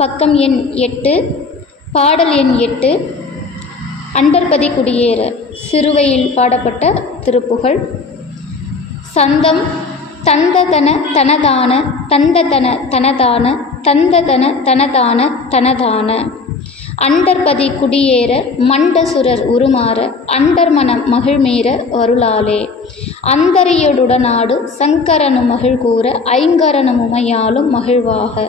பக்கம் எண் 8, பாடல் எண் 8. அண்டர்பதி குடியேற சிறுவையில் பாடப்பட்ட திருப்புகழ். சந்தம் தந்ததன தனதான தந்ததன தனதான தந்ததன தனதான தனதான. அண்டர்பதி குடியேற மண்டசுரர் உருமாற அண்டர்மனம் மகிழ்மீற வருளாலே. அந்தரியுடனாடு சங்கரனும் மகிழ்கூற ஐங்கரனும் உமையாலும் மகிழ்வாக.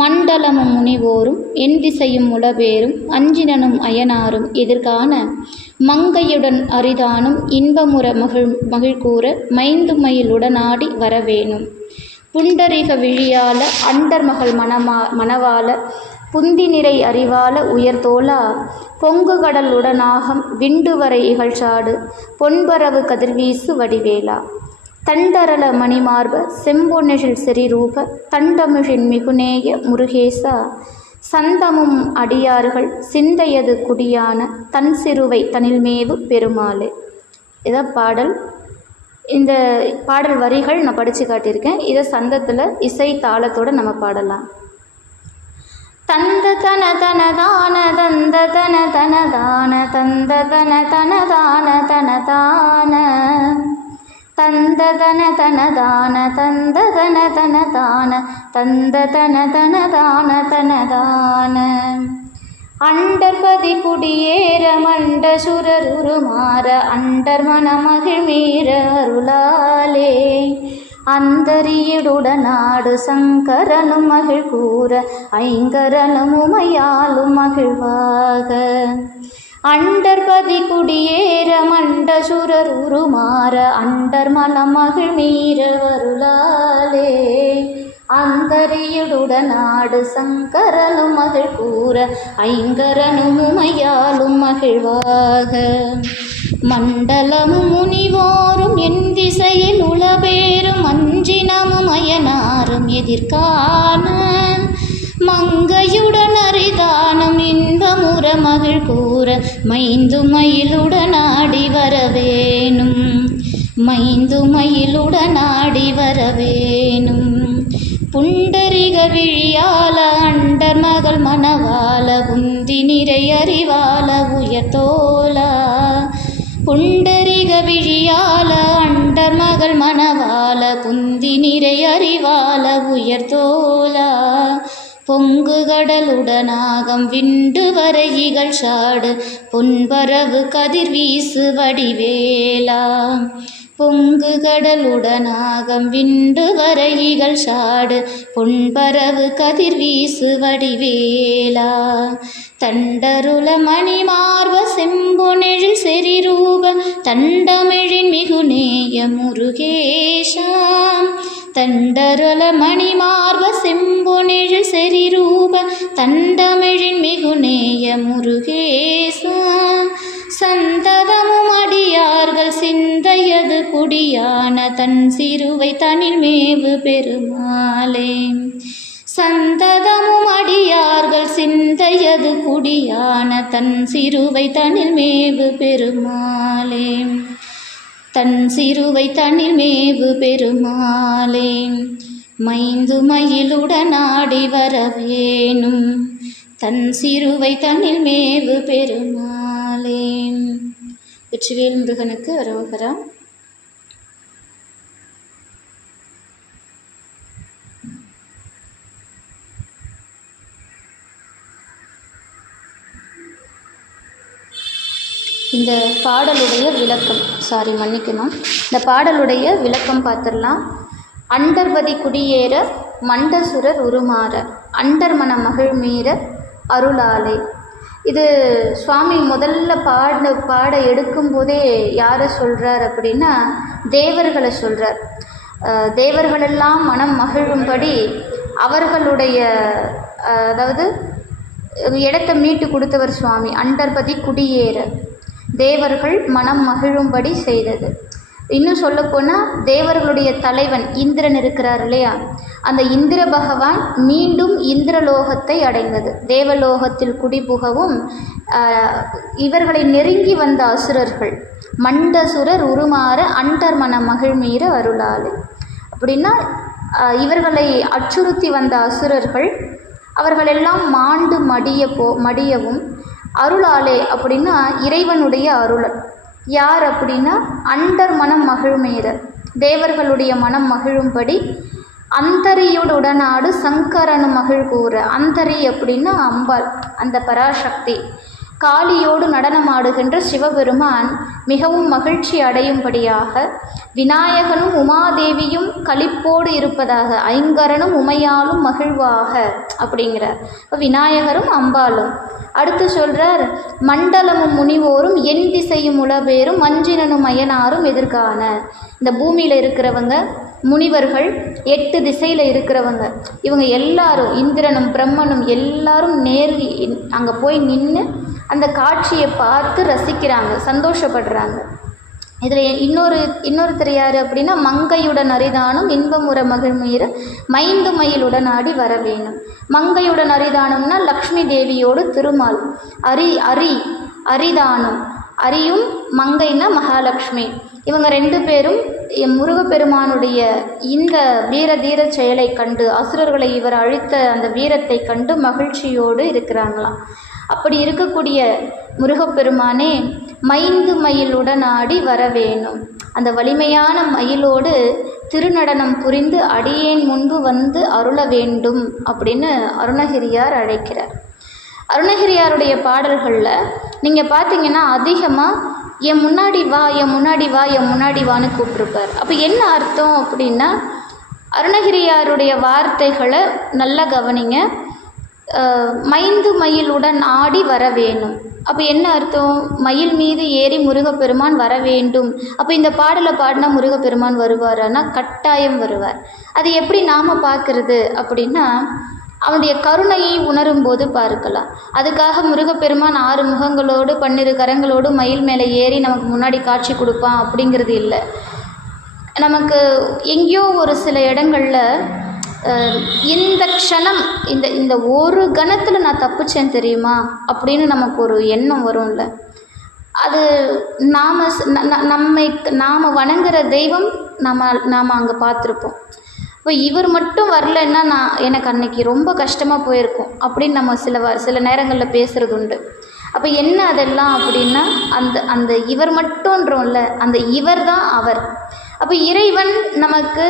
மண்டலமும் முனிவோரும் எண்திசையும் உளபேரும் அஞ்சினனும் அயனாரும் எதிர்காண. மங்கையுடன் அரிதானும் இன்பமுற மகிழ்கூற மைந்துமயில் உடனாடி வரவேணும். புண்டரிக விழியால அண்டர்மகள் மணவாள புந்தி நிறை அறிவால உயர்தோளா. பொங்கு கடல் உடனாகம் விண்டுவரை இகழ்ச்சாடு பொன்பரவு கதிர்வீசு வடிவேலா. தண்டரள மணிமார்ப செம்பொன்னெழில் செறிரூப தண்டமிழின் மிகுநேய முருகேசா. சந்தமும் அடியார்கள் சிந்தையது குடியான தன் சிறுவை தனில்மேவு பெருமாளே. இதான் பாடல். இந்த பாடல் வரிகள் நான் படித்து காட்டியிருக்கேன். இதை சந்தத்தில் இசை தாளத்தோடு நம்ம பாடலாம். தந்த தன தனதான தந்த தன தனதான தந்த தன தனதான தனதான தந்ததன தனதான தந்ததன தனதான தந்ததன தனதான தனதான. அண்டர்பதி குடியேற மண்டசுரர் உருமாற அண்டர் மனமகிழ்மீற அருளாலே. அந்தரியுடனாடு சங்கரனும் மகிழ்கூற ஐங்கரனும் உமையாலும் மகிழ்வாக. அண்டர்பதி குடியேற மண்டசுரர் உருமாற அண்டர் மனம் மகிழ்மீற வருளாலே. அந்தரியுடனாடு சங்கரனும் மகிழ்கூற ஐங்கரனும் உமையாலும் மகிழ்வாக. மண்டலமும் முனிவோரும் என் திசையில் உளபேரும் அஞ்சினமும் அயனாரும் எதிர்காண. மங்கையுடன் அரிதானம் இன்பமுற மகிழ்கூற மைந்துமயிலுடனாடி வரவேணும். மைந்துமயிலுடனாடி வரவேணும். புண்டரிக விழியால அண்டர் மகள் மணவாள புந்தி நிறை அறிவால உயர்தோளா. புண்டரிக விழியால அண்டர் மகள் மணவாள புந்தி நிறை அறிவால உயர்தோளா. பொங்கு கடலுடனாகம் விண்டு வரை இகழ்ச்சாடு பொன்பரவு கதிர்வீசு வடிவேலா. பொங்கு கடலுடனாகம் விண்டு வரை இகழ்ச்சாடு பொன்பரவு கதிர்வீசு வடிவேலா. தண்டருள மணிமார்ப செம்பொனெழில் செறிரூப தண்டமிழின் மிகுநேய முருகேஷா. தண்டருள மணிமார்ப செம்பொனெழில் செறிரூப தண்டமிழின் மிகுநேய முருகேசா. சந்ததமும் அடியார்கள் சிந்தையது குடியான தன் சிறுவை தனில்மேவு பெருமாளே. சந்ததமும் அடியார்கள் சிந்தையது குடியான தன் சிறுவை தனில்மேவு பெருமாளே. தன் சிறுவை தனில்மேவு பெருமாளே. மைந்துமயிலுடனாடி வரவேணும். தன் சிறுவை தனில்மேவு பெருமாளே. வெற்றிவேல் முருகனுக்கு அரோகரா. இந்த பாடலுடைய விளக்கம் மன்னிக்கணும். இந்த பாடலுடைய விளக்கம் பார்த்துடலாம். அண்டர்பதி குடியேற மண்டசுரர் உருமாற அண்டர் மன மகிழ்மீற அருளாலே. இது சுவாமி முதல்ல பாட எடுக்கும்போதே யாரை சொல்கிறார் அப்படின்னா தேவர்களை சொல்கிறார். தேவர்களெல்லாம் மனம் மகிழும்படி அவர்களுடைய அதாவது இடத்தை மீட்டு கொடுத்தவர் சுவாமி. அண்டர்பதி குடியேற தேவர்கள் மனம் மகிழும்படி செய்தது. இன்னும் சொல்லப்போனால் தேவர்களுடைய தலைவன் இந்திரன் இருக்கிறார் இல்லையா, அந்த இந்திர பகவான் மீண்டும் இந்திரலோகத்தை அடைந்தது. தேவலோகத்தில் குடிபுகவும் இவர்களை நெருங்கி வந்த அசுரர்கள் மண்டசுரர் உருமாற அண்டர் மன மகிழ்மீற அருளாலே. அப்படின்னா இவர்களை அச்சுறுத்தி வந்த அசுரர்கள் அவர்களெல்லாம் மாண்டு மடியவும் அருளாலே அப்படின்னா இறைவனுடைய அருளல். யார் அப்படின்னா அண்டர் மனம் மகிழ்மேறர், தேவர்களுடைய மனம் மகிழும்படி அந்தரியுடனாடு சங்கரனு மகிழ் கூற. அந்தரி அப்படின்னா அம்பாள், அந்த பராசக்தி. காளியோடு நடனமாடுகின்ற சிவபெருமான் மிகவும் மகிழ்ச்சி அடையும்படியாக விநாயகனும் உமாதேவியும் களிப்போடு இருப்பதாக, ஐங்கரனும் உமையாலும் மகிழ்வாக அப்படிங்கிறார். இப்போ விநாயகரும் அம்பாளும். அடுத்து சொல்கிறார், மண்டலமும் முனிவோரும் என் திசையும் உளவேரும் மஞ்சினனும் அயனாரும் எதிர்காண. இந்த பூமியில் இருக்கிறவங்க முனிவர்கள், 8 திசையில் இருக்கிறவங்க, இவங்க எல்லாரும், இந்திரனும் பிரம்மனும் எல்லாரும் அங்கே போய் நின்று அந்த காட்சியை பார்த்து ரசிக்கிறாங்க, சந்தோஷப்படுறாங்க. இதில் இன்னொருத்தர் யார் அப்படின்னா மங்கையுடன் அரிதானும் இன்பமுற மகிழ்மீற மைந்து மயிலுடன் ஆடி வர வேணும். மங்கையுடன் அரிதானம்னா லக்ஷ்மி தேவியோடு திருமால். அரிதானம், அரியும் மங்கைன்னா மகாலட்சுமி. இவங்க 2 பேரும் முருகப்பெருமானுடைய இந்த வீர தீர செயலை கண்டு, அசுரர்களை இவர் அழித்த அந்த வீரத்தை கண்டு மகிழ்ச்சியோடு இருக்கிறாங்களாம். அப்படி இருக்கக்கூடிய முருகப்பெருமானே மைந்து மயிலுடன் ஆடி வர வேணும். அந்த வலிமையான மயிலோடு திருநடனம் புரிந்து அடியேன் முன்பு வந்து அருள வேண்டும் அப்படின்னு அருணகிரியார் அழைக்கிறார். அருணகிரியாருடைய பாடல்களில் நீங்கள் பார்த்தீங்கன்னா அதிகமாக என் முன்னாடி வா, என் முன்னாடி வா, என் முன்னாடி வான்னு கூப்பிட்ருப்பார். அப்போ என்ன அர்த்தம் அப்படின்னா, அருணகிரியாருடைய வார்த்தைகளை நல்லா கவனிங்க. மைந்து மயிலுடன் ஆடி வர வேணும். அப்போ என்ன அர்த்தம்? மயில் மீது ஏறி முருகப்பெருமான் வர வேண்டும். அப்போ இந்த பாடலை பாடினா முருகப்பெருமான் வருவாரானா? கட்டாயம் வருவார். அது எப்படி நாம் பார்க்கறது அப்படின்னா, அவனுடைய கருணையை உணரும் போது பார்க்கலாம். அதுக்காக முருகப்பெருமான் 6 முகங்களோடு 12 கரங்களோடு மயில் மேலே ஏறி நமக்கு முன்னாடி காட்சி கொடுப்பான் அப்படிங்கிறது இல்லை. நமக்கு எங்கேயோ ஒரு சில இடங்களில் இந்த க்ஷணம், இந்த ஒரு கணத்தில் நான் தப்பிச்சேன் தெரியுமா அப்படின்னு நமக்கு ஒரு எண்ணம் வரும்ல. அது நாம் வணங்குற தெய்வம் நாம் அங்கே பார்த்துருப்போம். இப்போ இவர் மட்டும் வரலன்னா எனக்கு அன்னைக்கு ரொம்ப கஷ்டமாக போயிருக்கும் அப்படின்னு நம்ம சில நேரங்களில் பேசுகிறது உண்டு. அப்போ என்ன அதெல்லாம் அப்படின்னா, அந்த இவர் மட்டும்ன்றோம்ல, அந்த இவர் தான் அவர். அப்போ இறைவன் நமக்கு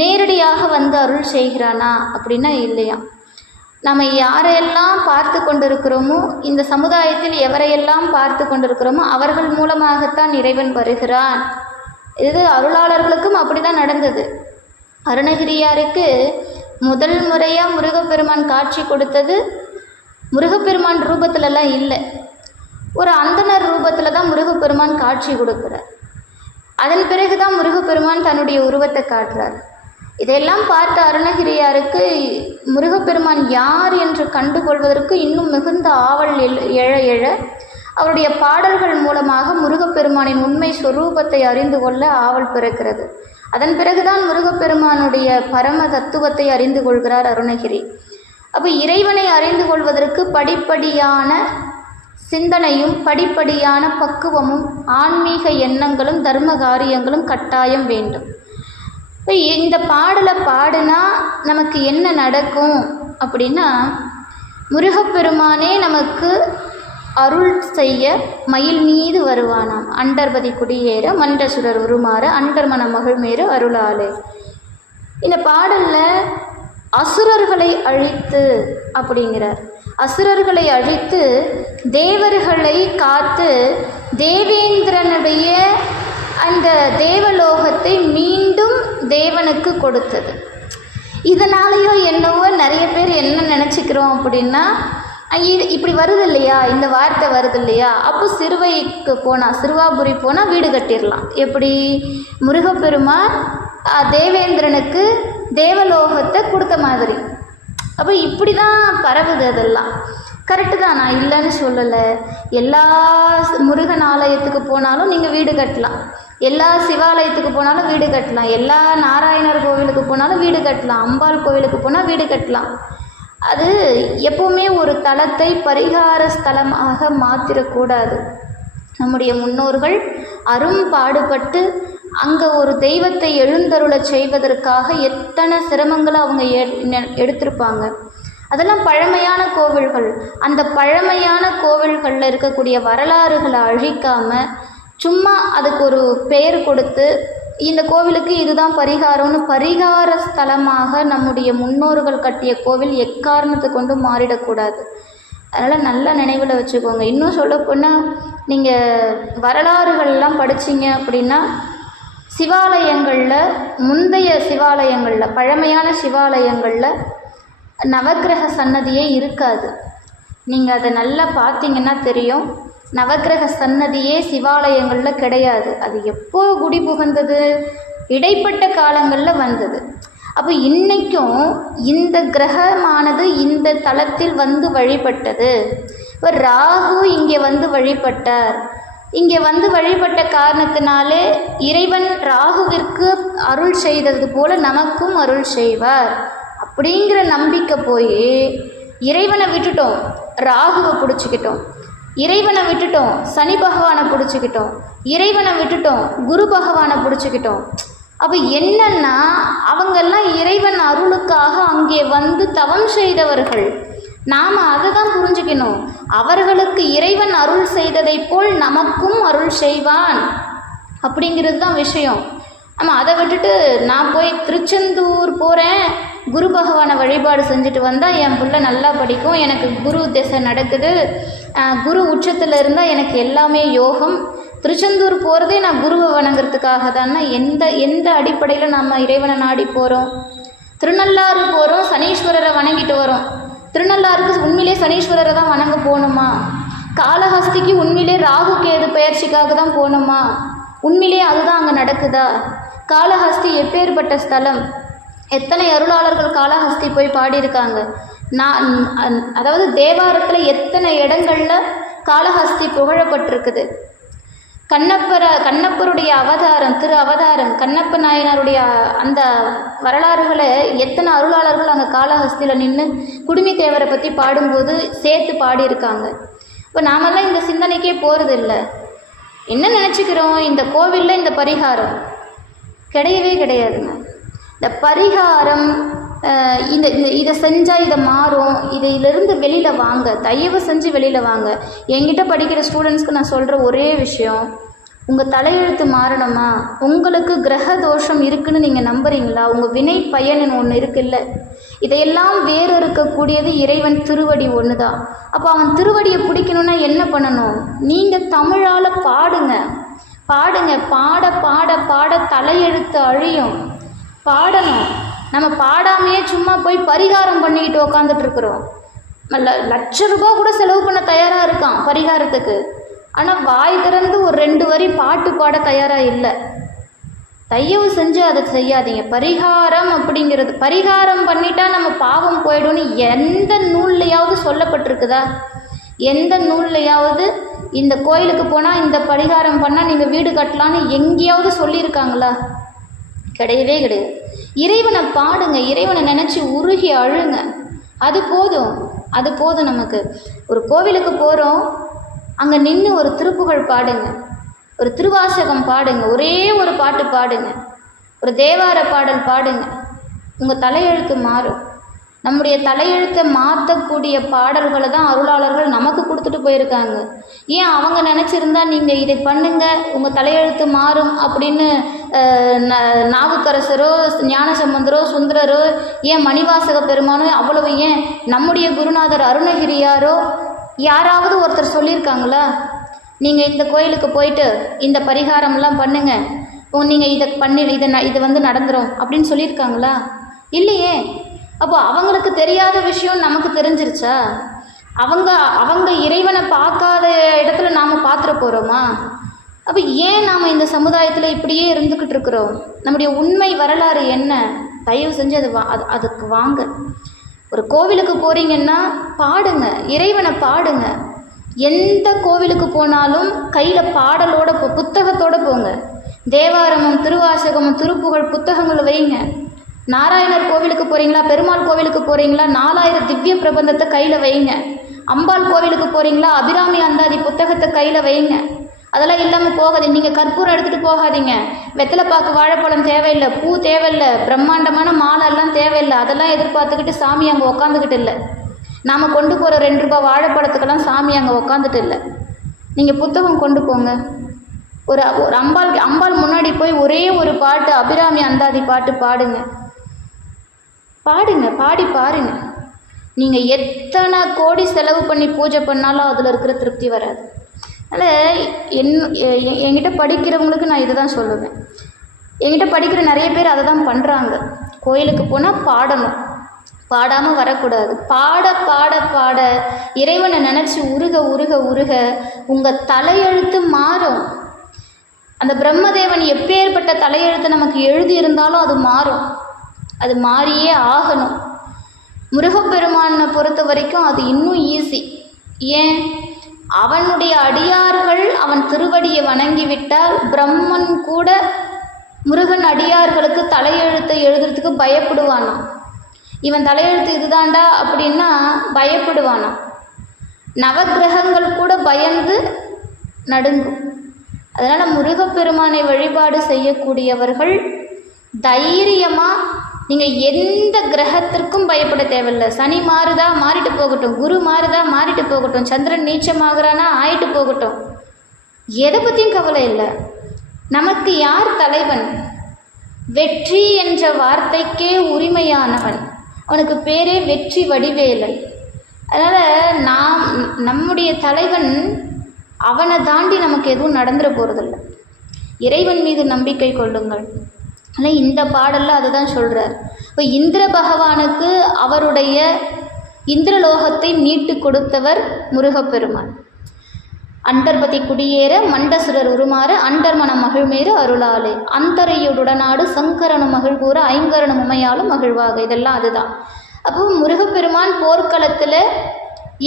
நேரடியாக வந்து அருள் செய்கிறானா அப்படின்னா இல்லையா. நம்ம யாரையெல்லாம் பார்த்து கொண்டிருக்கிறோமோ, இந்த சமுதாயத்தில் எவரையெல்லாம் பார்த்து கொண்டிருக்கிறோமோ அவர்கள் மூலமாகத்தான் இறைவன் வருகிறான். இது அருளாளர்களுக்கும் அப்படி தான் நடந்தது. அருணகிரியாருக்கு முதல் முறையாக முருகப்பெருமான் காட்சி கொடுத்தது முருகப்பெருமான் ரூபத்திலலாம் இல்லை, ஒரு அந்தனர் ரூபத்தில் தான் முருகப்பெருமான் காட்சி கொடுக்குறார். அதன் பிறகு தான் முருகப்பெருமான் தன்னுடைய உருவத்தை காட்டுறார். இதையெல்லாம் பார்த்த அருணகிரியாருக்கு முருகப்பெருமான் யார் என்று கண்டுகொள்வதற்கு இன்னும் மிகுந்த ஆவல் எழ அவருடைய பாடல்கள் மூலமாக முருகப்பெருமானின் உண்மை ஸ்வரூபத்தை அறிந்து கொள்ள ஆவல் பிறக்கிறது. அதன் பிறகுதான் முருகப்பெருமானுடைய பரம தத்துவத்தை அறிந்து கொள்கிறார் அருணகிரி. அப்போ இறைவனை அறிந்து கொள்வதற்கு படிப்படியான சிந்தனையும் படிப்படியான பக்குவமும் ஆன்மீக எண்ணங்களும் தர்ம காரியங்களும் கட்டாயம் வேண்டும். இப்போ இந்த பாடலை பாடினா நமக்கு என்ன நடக்கும் அப்படின்னா, முருகப்பெருமானே நமக்கு அருள் செய்ய மயில் மீது வருவானாம். அண்டர்பதி குடியேற மன்றசுரர் உருமாற அண்டர் மன மகிழ்மேறு அருளாலே. இந்த பாடலில் அசுரர்களை அழித்து அப்படிங்கிறார். அசுரர்களை அழித்து தேவர்களை காத்து தேவேந்திரனுடைய அந்த தேவலோகத்தை மீண்டும் தேவனுக்கு கொடுத்தது. இதனாலேயோ என்னவோ நிறைய பேர் என்ன நினச்சிக்கிறோம் அப்படின்னா, இப்படி வருது இல்லையா, இந்த வார்த்தை வருது இல்லையா, அப்போ சிறுவாபுரி போனால் வீடு கட்டிடலாம். எப்படி? முருகப்பெருமான் தேவேந்திரனுக்கு தேவலோகத்தை கொடுத்த மாதிரி. அப்போ இப்படி தான் பரவுது. அதெல்லாம் கரெக்டு தான், நான் இல்லைன்னு சொல்லலை. எல்லா முருகன் ஆலயத்துக்கு போனாலும் நீங்கள் வீடு கட்டலாம், எல்லா சிவாலயத்துக்கு போனாலும் வீடு கட்டலாம், எல்லா நாராயணர் கோவிலுக்கு போனாலும் வீடு கட்டலாம், அம்பாள் கோவிலுக்கு போனால் வீடு கட்டலாம். அது எப்போவுமே ஒரு தலத்தை பரிகார ஸ்தலமாக மாற்றிடக்கூடாது. நம்முடைய முன்னோர்கள் பாடுபட்டு அங்கே ஒரு தெய்வத்தை எழுந்தருளை செய்வதற்காக எத்தனை சிரமங்களை அவங்க எடுத்திருப்பாங்க. அதெல்லாம் பழமையான கோவில்கள். அந்த பழமையான கோவில்களில் இருக்கக்கூடிய வரலாறுகளை அழிக்காமல் சும்மா அதுக்கு ஒரு பெயர் கொடுத்து இந்த கோவிலுக்கு இதுதான் பரிகாரம்னு பரிகார ஸ்தலமாக நம்முடைய முன்னோர்கள் கட்டிய கோவில் எக்காரணத்தை கொண்டு மாறிடக்கூடாது. அதனால் நல்லா நினைவில் வச்சுக்கோங்க. இன்னும் சொல்லப்போனால் நீங்கள் வரலாறுகள்லாம் படிச்சிங்க அப்படின்னா சிவாலயங்களில், முந்தைய சிவாலயங்களில், பழமையான சிவாலயங்களில் நவக்கிரக சன்னதியே இருக்காது. நீங்கள் அதை நல்லா பார்த்தீங்கன்னா தெரியும். நவக்கிரக சன்னதியே சிவாலயங்களில் கிடையாது. அது எப்போ குடி புகுந்தது? இடைப்பட்ட காலங்களில் வந்தது. அப்போ இன்றைக்கும் இந்த கிரகமானது இந்த தலத்தில் வந்து வழிபட்டது. இப்போ ராகு இங்கே வந்து வழிபட்டார். இங்கே வந்து வழிபட்ட காரணத்தினாலே இறைவன் ராகுவிற்கு அருள் செய்தது போல நமக்கும் அருள் செய்வார் அப்படிங்கிற நம்பிக்கை போய் இறைவனை விட்டுட்டோம், ராகுவை பிடிச்சிக்கிட்டோம். இறைவனை விட்டுட்டோம், சனி பகவானை பிடிச்சிக்கிட்டோம். இறைவனை விட்டுட்டோம், குரு பகவானை பிடிச்சிக்கிட்டோம். அப்போ என்னன்னா அவங்கெல்லாம் இறைவன் அருளுக்காக அங்கே வந்து தவம் செய்தவர்கள். நாம் அதை தான் புரிஞ்சுக்கணும். அவர்களுக்கு இறைவன் அருள் செய்ததை போல் நமக்கும் அருள் செய்வான் அப்படிங்கிறது தான் விஷயம். ஆமாம், அதை விட்டுட்டு நான் போய் திருச்செந்தூர் போகிறேன், குரு பகவானை வழிபாடு செஞ்சுட்டு வந்தால் என் பிள்ளை நல்லா படிக்கும், எனக்கு குரு திசை நடக்குது, குரு உச்சத்தில் இருந்தால் எனக்கு எல்லாமே யோகம், திருச்செந்தூர் போகிறதே நான் குருவை வணங்குறதுக்காக தானே. எந்த அடிப்படையில் நம்ம இறைவனை நாடி போகிறோம்? திருநள்ளாறு போகிறோம், சனீஸ்வரரை வணங்கிட்டு வரோம். திருநள்ளாறுக்கு உண்மையிலே சனீஸ்வரரை தான் வணங்க போகணுமா? காளஹஸ்திக்கு உண்மையிலே ராகு கேது பயிற்சிக்காக தான் போகணுமா? உண்மையிலே அதுதான் அங்கே நடக்குதா? காளஹஸ்தி எப்பேற்பட்ட ஸ்தலம், எத்தனை அருளாளர்கள் காளஹஸ்தி போய் பாடியிருக்காங்க. அதாவது தேவாரத்தில் எத்தனை இடங்களில் காளஹஸ்தி புகழப்பட்டிருக்குது. கண்ணப்பருடைய அவதாரம், திரு அவதாரம், கண்ணப்ப நாயனாருடைய அந்த வரலாறுகளை எத்தனை அருளாளர்கள் அங்கே காளஹஸ்தியில் நின்று குடுமி தேவரை பற்றி பாடும்போது சேர்த்து பாடியிருக்காங்க. இப்போ நாமெல்லாம் இந்த சிந்தனைக்கே போகிறதில்ல. என்ன நினச்சிக்கிறோம்? இந்த கோவிலில் இந்த பரிகாரம் கிடையவே கிடையாதுங்க. இந்த பரிகாரம் இதை செஞ்சால் இதை மாறும், இதிலிருந்து வெளியில் வாங்க, தயவு செஞ்சு வெளியில் வாங்க. என்கிட்ட படிக்கிற ஸ்டூடெண்ட்ஸ்க்கு நான் சொல்கிற ஒரே விஷயம், உங்கள் தலையெழுத்து மாறணுமா? உங்களுக்கு கிரக தோஷம் இருக்குதுன்னு நீங்கள் நம்புறீங்களா? உங்கள் வினை பயன்னு ஒன்று இருக்குல்ல, இதையெல்லாம் வேறு இருக்கக்கூடியது இறைவன் திருவடி ஒன்று தான். அப்போ அவன் திருவடியை பிடிக்கணுன்னா என்ன பண்ணணும்? நீங்கள் தமிழால் பாடுங்க. பாட பாட பாட தலையெழுத்து அழியும். பாடணும். நம்ம பாடாமையே சும்மா போய் பரிகாரம் பண்ணிக்கிட்டு உக்காந்துட்ருக்குறோம். லட்ச ரூபா கூட செலவு பண்ண தயாராக இருக்கான் பரிகாரத்துக்கு. ஆனால் வாய் திறந்து ஒரு 2 வரி பாட்டு பாட தயாராக இல்லை. தயவு செஞ்சு அதை செய்யாதீங்க. பரிகாரம் அப்படிங்கிறது, பரிகாரம் பண்ணிட்டா நம்ம பாவம் போயிடும்னு எந்த நூல்லையாவது சொல்லப்பட்டிருக்குதா? எந்த நூல்லையாவது இந்த கோயிலுக்கு போனால் இந்த பரிகாரம் பண்ணால் நீங்கள் வீடு கட்டலான்னு எங்கேயாவது சொல்லியிருக்காங்களா? கிடையவே கிடையாது. இறைவனை பாடுங்க, இறைவனை நினச்சி உருகி அழுங்க. அது போதும் நமக்கு. ஒரு கோவிலுக்கு போகிறோம், அங்கே நின்று ஒரு திருப்புகழ் பாடுங்க, ஒரு திருவாசகம் பாடுங்க, ஒரே ஒரு பாட்டு பாடுங்க, ஒரு தேவார பாடல் பாடுங்க. உங்கள் தலையெழுத்து மாறும். நம்முடைய தலையெழுத்தை மாற்றக்கூடிய பாடல்களை தான் அருளாளர்கள் நமக்கு கொடுத்துட்டு போயிருக்காங்க. ஏன் அவங்க நினச்சிருந்தா நீங்கள் இதை பண்ணுங்க உங்கள் தலையெழுத்து மாறும் அப்படின்னு நாவுக்கரசரோ ஞானசம்பந்தரோ சுந்தரரோ ஏன் மணிவாசக பெருமானோ அவ்வளவு ஏன் நம்முடைய குருநாதர் அருணகிரியாரோ யாராவது ஒருத்தர் சொல்லியிருக்காங்களா? நீங்கள் இந்த கோயிலுக்கு போயிட்டு இந்த பரிகாரம்லாம் பண்ணுங்க, நீங்கள் இதை பண்ணி இது வந்து நடந்துடும் அப்படின்னு சொல்லியிருக்காங்களா? இல்லையே. அப்போ அவங்களுக்கு தெரியாத விஷயம் நமக்கு தெரிஞ்சிருச்சா? அவங்க இறைவனை பார்க்காத இடத்துல நாம் பார்த்துட போகிறோமா? அப்போ ஏன் நாம் இந்த சமுதாயத்தில் இப்படியே இருந்துக்கிட்டு இருக்கிறோம்? நம்முடைய உண்மை வரலாறு என்ன? தயவு செஞ்சு அதுக்கு வாங்க. ஒரு கோவிலுக்கு போகிறீங்கன்னா பாடுங்க, இறைவனை பாடுங்க. எந்த கோவிலுக்கு போனாலும் கையில் பாடலோட புத்தகத்தோடு போங்க. தேவாரமும் திருவாசகமும் திருப்புகழ் புத்தகங்களை வைங்க. நாராயணர் கோவிலுக்கு போகிறீங்களா, பெருமாள் கோவிலுக்கு போகிறீங்களா, 4000 திவ்ய பிரபந்தத்தை கையில் வைங்க. அம்பாள் கோவிலுக்கு போகிறீங்களா, அபிராமி அந்தாதி புத்தகத்தை கையில் வைங்க. அதெல்லாம் இல்லாமல் போகாதீங்க. நீங்கள் கற்பூரம் எடுத்துகிட்டு போகாதீங்க. வெத்தலைப்பாக்கு வாழைப்பழம் தேவையில்லை, பூ தேவையில்லை, பிரம்மாண்டமான மாலை எல்லாம் தேவையில்லை. அதெல்லாம் எதிர்பார்த்துக்கிட்டு சாமி அங்கே உக்காந்துக்கிட்டு இல்லை. நாம் கொண்டு போகிற 2 ரூபாய் வாழைப்பழத்துக்கெல்லாம் சாமி அங்கே உக்காந்துட்டு இல்லை. நீங்கள் புத்தகம் கொண்டு போங்க. ஒரு அம்பாள் முன்னாடி போய் ஒரே ஒரு பாட்டு, அபிராமி அந்தாதி பாட்டு பாடுங்க, பாடி பாருங்க. நீங்கள் எத்தனை கோடி செலவு பண்ணி பூஜை பண்ணாலும் அதில் இருக்கிற திருப்தி வராது. அதனால் என்கிட்ட படிக்கிறவங்களுக்கு நான் இதை தான் சொல்லுவேன். என்கிட்ட படிக்கிற நிறைய பேர் அதை தான் பண்ணுறாங்க. கோயிலுக்கு போனால் பாடணும், பாடாமல் வரக்கூடாது. பாட பாட பாட இறைவனை நினச்சி உருக உருக உருக உங்கள் தலையெழுத்து மாறும். அந்த பிரம்மதேவன் எப்பேற்பட்ட தலையெழுத்து நமக்கு எழுதியிருந்தாலும் அது மாறும், அது மாறியே ஆகணும். முருகப்பெருமானை பொறுத்த வரைக்கும் அது இன்னும் ஈஸி. ஏன்? அவனுடைய அடியார்கள் அவன் திருவடியை வணங்கிவிட்டால் பிரம்மன் கூட முருகன் அடியார்களுக்கு தலையெழுத்தை எழுதுறதுக்கு பயப்படுவானாம். இவன் தலையெழுத்து இதுதாண்டா அப்படின்னா பயப்படுவானாம். நவக்கிரகங்கள் கூட பயந்து நடுங்கும். அதனால் முருகப்பெருமானை வழிபாடு செய்யக்கூடியவர்கள் தைரியமாக, நீங்கள் எந்த கிரகத்திற்கும் பயப்பட தேவையில்லை. சனி மாறுதா மாறிட்டு போகட்டும், குரு மாறுதா மாறிட்டு போகட்டும், சந்திரன் நீச்சமாகறானா ஆயிட்டு போகட்டும், எதை பற்றியும் கவலை இல்லை. நமக்கு யார் தலைவன்? வெற்றி என்ற வார்த்தைக்கே உரிமையானவன். அவனுக்கு பேரே வெற்றி வடிவேலன். அதனால் நம்முடைய தலைவன், அவனை தாண்டி நமக்கு எதுவும் நடந்துட போகிறதில்ல. இறைவன் மீது நம்பிக்கை கொள்ளுங்கள். ஆனால் இந்த பாடலில் அதை தான் சொல்கிறார். இப்போ இந்திர பகவானுக்கு அவருடைய இந்திரலோகத்தை மீட்டு கொடுத்தவர் முருகப்பெருமான். அண்டர்பதி குடியேற மண்டசுரர் உருமாற அண்டர்மன மகிழ்மேறு அருளாலே அந்தரையுடனாடு சங்கரனு மகிழ்கூற ஐங்கரனும் உமையாலும் மகிழ்வாக. இதெல்லாம் அதுதான். அப்போ முருகப்பெருமான் போர்க்களத்தில்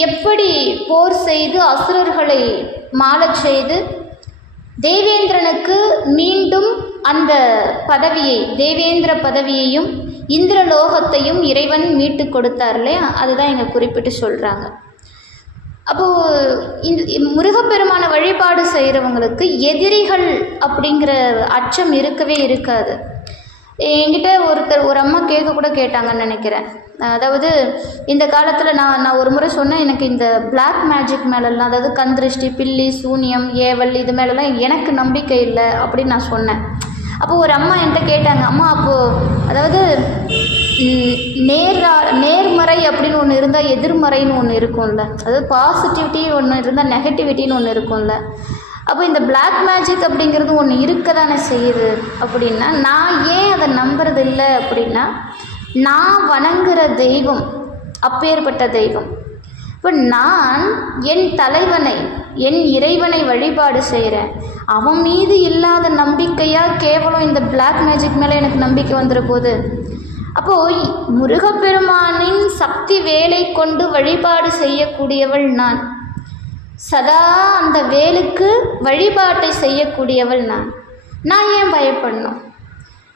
எப்படி போர் செய்து அசுரர்களை மாளச் செய்து தேவேந்திரனுக்கு மீண்டும் அந்த பதவியை, தேவேந்திர பதவியையும் இந்திரலோகத்தையும் இறைவன் மீட்டு கொடுத்தார் இல்லையா, அதுதான் இங்கே குறிப்பிட்டு சொல்கிறாங்க. அப்போது இந்த முருகப்பெருமான வழிபாடு செய்கிறவங்களுக்கு எதிரிகள் அப்படிங்கிற அச்சம் இருக்கவே இருக்காது. என்கிட்ட ஒரு அம்மா கூட கேட்டாங்கன்னு நினைக்கிறேன். அதாவது இந்த காலத்தில் நான் ஒரு முறை சொன்னேன், எனக்கு இந்த பிளாக் மேஜிக் மேலெல்லாம், அதாவது கந்திருஷ்டி, பில்லி, சூனியம், ஏவல் இது மேலெல்லாம் எனக்கு நம்பிக்கை இல்லை அப்படின்னு நான் சொன்னேன். அப்போது ஒரு அம்மா என்கிட்ட கேட்டாங்க, அம்மா அப்போது அதாவது நேர்மறை அப்படின்னு ஒன்று இருந்தால் எதிர்மறைன்னு ஒன்று இருக்கும்ல, அதாவது பாசிட்டிவிட்டி ஒன்று இருந்தால் நெகட்டிவிட்டின்னு ஒன்று இருக்கும்ல, அப்போ இந்த பிளாக் மேஜிக் அப்படிங்கிறது ஒன்று இருக்க தானே செய்யுது அப்படின்னா, நான் ஏன் அதை நம்புறது இல்லை அப்படின்னா, நான் வணங்குகிற தெய்வம் அப்பேற்பட்ட தெய்வம். இப்போ நான் என் தலைவனை, என் இறைவனை வழிபாடு செய்கிறேன். அவன் மீது இல்லாத நம்பிக்கையாக கேவலம் இந்த பிளாக் மேஜிக் மேலே எனக்கு நம்பிக்கை வந்துட போது. அப்போது முருகப்பெருமானின் சக்தி வேலை கொண்டு வழிபாடு செய்யக்கூடியவள் நான். சதா அந்த வேலுக்கு வழிபாட்டை செய்யக்கூடியவள் நான் ஏன் பயப்படணும்?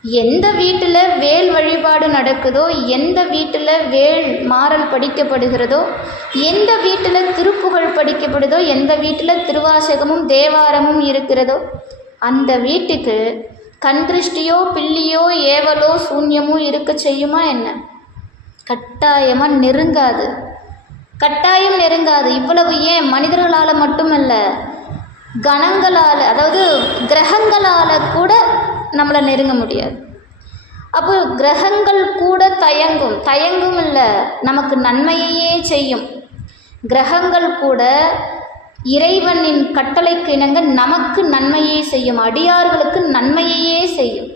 எந்த வீட்டில் வேல் வழிபாடு நடக்குதோ, எந்த வீட்டில் வேல் மாறல் படிக்கப்படுகிறதோ, எந்த வீட்டில் திருப்புகழ் படிக்கப்படுதோ, எந்த வீட்டில் திருவாசகமும் தேவாரமும் இருக்கிறதோ, அந்த வீட்டுக்கு கண்திருஷ்டியோ பில்லியோ ஏவலோ சூன்யமோ இருக்க செய்யுமா என்ன? கட்டாயமாக நெருங்காது, கட்டாயம் நெருங்காது. இவ்வளவு ஏன் மனிதர்களால் மட்டுமல்ல, கணங்களால், அதாவது கிரகங்களால் கூட நம்மளை நெருங்க முடியாது. அப்போ கிரகங்கள் கூட தயங்கும் இல்லை, நமக்கு நன்மையையே செய்யும். கிரகங்கள் கூட இறைவனின் கட்டளைக்கு இணங்க நமக்கு நன்மையே செய்யும், அடியார்களுக்கு நன்மையையே செய்யும்.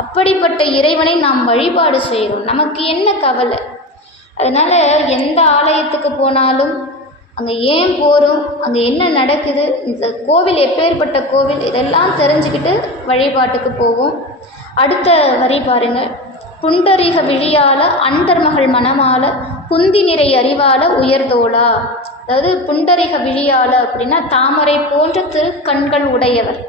அப்படிப்பட்ட இறைவனை நாம் வழிபாடு செய்கிறோம், நமக்கு என்ன கவலை? அதனால் எந்த ஆலயத்துக்கு போனாலும் அங்கே ஏன் போகிறோம், அங்கே என்ன நடக்குது, இந்த கோவில் எப்பேற்பட்ட கோவில், இதெல்லாம் தெரிஞ்சுக்கிட்டு வழிபாட்டுக்கு போவோம். அடுத்த வரி பாருங்கள். புண்டரீக விழியால அண்டர்மகள் மனமால புந்தி நிறை அறிவால உயர்தோளா. அதாவது புண்டரீக விழியால அப்படின்னா தாமரை போன்ற திருக்கண்கள் உடையவர்.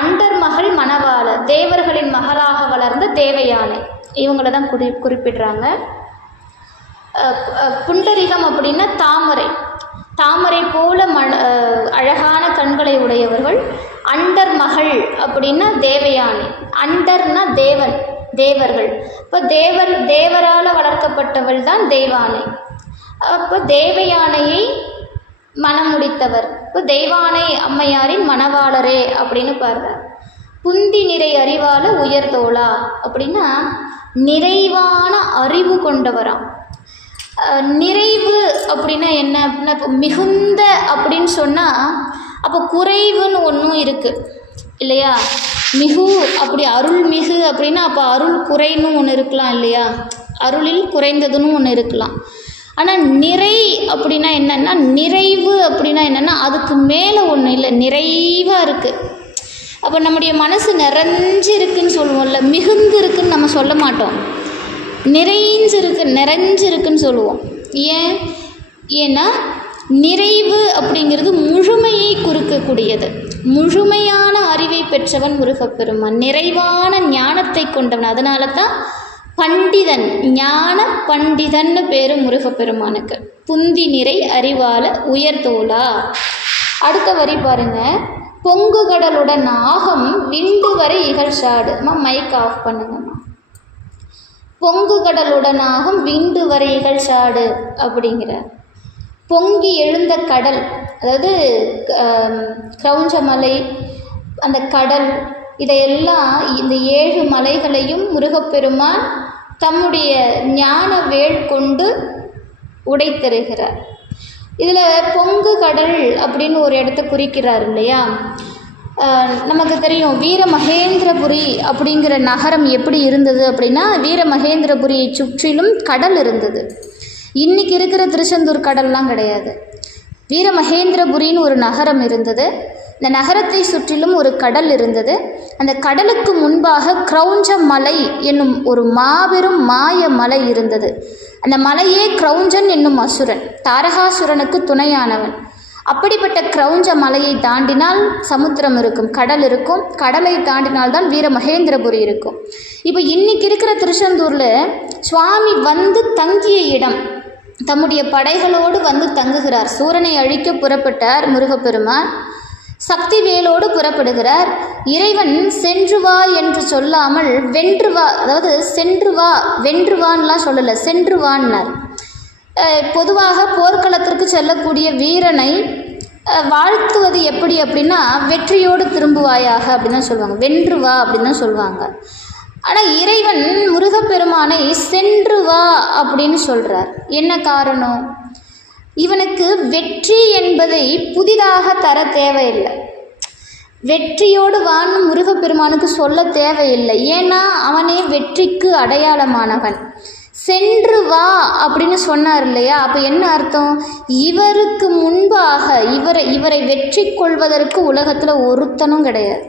அண்டர்மகள் மணவாள, தேவர்களின் மகளாக வளர்ந்த தேவயானை, இவங்கள தான் குறிப்பிடுறாங்க. புண்டரிகம் அப்படின்னா தாமரை போல அழகான கண்களை உடையவர்கள். அண்டர் மகள் அப்படின்னா தேவயானை, அண்டர்னா தேவர்கள். இப்போ தேவரால் வளர்க்கப்பட்டவள் தான் தெய்வானை. அப்போ தேவயானையை மணமுடித்தவர். இப்போ தெய்வானை அம்மையாரின் மணவாளரே அப்படின்னு பாடுறார். புந்தி நிறை அறிவால உயர்தோளா அப்படின்னா நிறைவான அறிவு கொண்டவராம். நிறைவு அப்படின்னா என்ன அப்படின்னா, இப்போ மிகுந்த அப்படின்னு சொன்னால் அப்போ குறைவுன்னு ஒன்றும் இருக்குது இல்லையா? மிகு அப்படி அருள் மிகு அப்படின்னா அப்போ அருள் குறைன்னு ஒன்று இருக்கலாம் இல்லையா? அருளில் குறைந்ததுன்னு ஒன்று இருக்கலாம். ஆனால் நிறை அப்படின்னா என்னென்னா, நிறைவு அப்படின்னா என்னென்னா அதுக்கு மேலே ஒன்றும் இல்லை, நிறைவாக இருக்குது. அப்போ நம்முடைய மனசு நிறைஞ்சு இருக்குன்னு சொல்லுவோம்ல, மிகுந்து இருக்குன்னு நம்ம சொல்ல மாட்டோம், நிறைஞ்சு இருக்குன்னு சொல்லுவோம். ஏன்னா நிறைவு அப்படிங்கிறது முழுமையை குறிக்கக்கூடியது. முழுமையான அறிவை பெற்றவன் முருகப்பெருமான், நிறைவான ஞானத்தை கொண்டவன். அதனால தான் பண்டிதன், ஞான பண்டிதன்னு பேர் முருகப்பெருமானுக்கு. புந்தி நிறை அறிவால உயர்தோளா. அடுத்த வரி பாருங்க, பொங்கு கடலுடன் ஆகம் விண்டு வரை இகழ்ச்சாடு. Mic of பண்ணுங்கம்மா. பொங்கு கடலுடனாகும் விண்டு வரை இகழ்ச்சாடு அப்படிங்கிறார். பொங்கி எழுந்த கடல், அதாவது கிரௌஞ்சமலை, அந்த கடல், இதையெல்லாம் இந்த 7 மலைகளையும் முருகப்பெருமான் தம்முடைய ஞான வேல் கொண்டு உடைத்தருகிறார். இதில் பொங்கு கடல் அப்படின்னு ஒரு இடத்த குறிக்கிறார் இல்லையா? நமக்கு தெரியும் வீரமகேந்திரபுரி அப்படிங்கிற நகரம் எப்படி இருந்தது அப்படின்னா, வீரமகேந்திரபுரியை சுற்றிலும் கடல் இருந்தது. இன்றைக்கி இருக்கிற திருச்செந்தூர் கடல்லாம் கிடையாது. வீரமகேந்திரபுரின்னு ஒரு நகரம் இருந்தது. இந்த நகரத்தை சுற்றிலும் ஒரு கடல் இருந்தது. அந்த கடலுக்கு முன்பாக கிரௌஞ்ச மலை என்னும் ஒரு மாபெரும் மாய மலை இருந்தது. அந்த மலையே கிரௌஞ்சன் என்னும் அசுரன், தாரகாசுரனுக்கு துணையானவன். அப்படிப்பட்ட கிரௌஞ்ச மலையை தாண்டினால் சமுத்திரம் இருக்கும், கடல் இருக்கும். கடலை தாண்டினால்தான் வீரமகேந்திரபுரி இருக்கும். இப்போ இன்றைக்கி இருக்கிற திருச்செந்தூரில் சுவாமி வந்து தங்கிய இடம், தம்முடைய படைகளோடு வந்து தங்குகிறார். சூரனை அழிக்க புறப்பட்டார் முருகப்பெருமான், சக்தி வேலோடு புறப்படுகிறார். இறைவன் சென்று வா என்று சொல்லாமல் வென்று வா, அதாவது சென்று வா வென்று வான்லாம் சொல்லலை, சென்று வான்னார். பொதுவாக போர்க்களத்திற்கு செல்லக்கூடிய வீரனை வாழ்த்துவது எப்படி அப்படின்னா, வெற்றியோடு திரும்புவாயாக அப்படின்னு தான் சொல்லுவாங்க, வென்று வா அப்படின்னு தான் சொல்லுவாங்க. ஆனால் இறைவன் முருகப்பெருமானை சென்று வா அப்படின்னு சொல்கிறார். என்ன காரணம்? இவனுக்கு வெற்றி என்பதை புதிதாக தர தேவையில்லை. வெற்றியோடு வான்னு முருகப்பெருமானுக்கு சொல்ல தேவையில்லை. ஏன்னா அவனே வெற்றிக்கு அடையாளமானவன். சென்று வா அப்படின்னு சொன்னார் இல்லையா? அப்போ என்ன அர்த்தம்? இவருக்கு முன்பாக இவரை வெற்றி கொள்வதற்கு உலகத்தில் ஒருத்தனும் கிடையாது,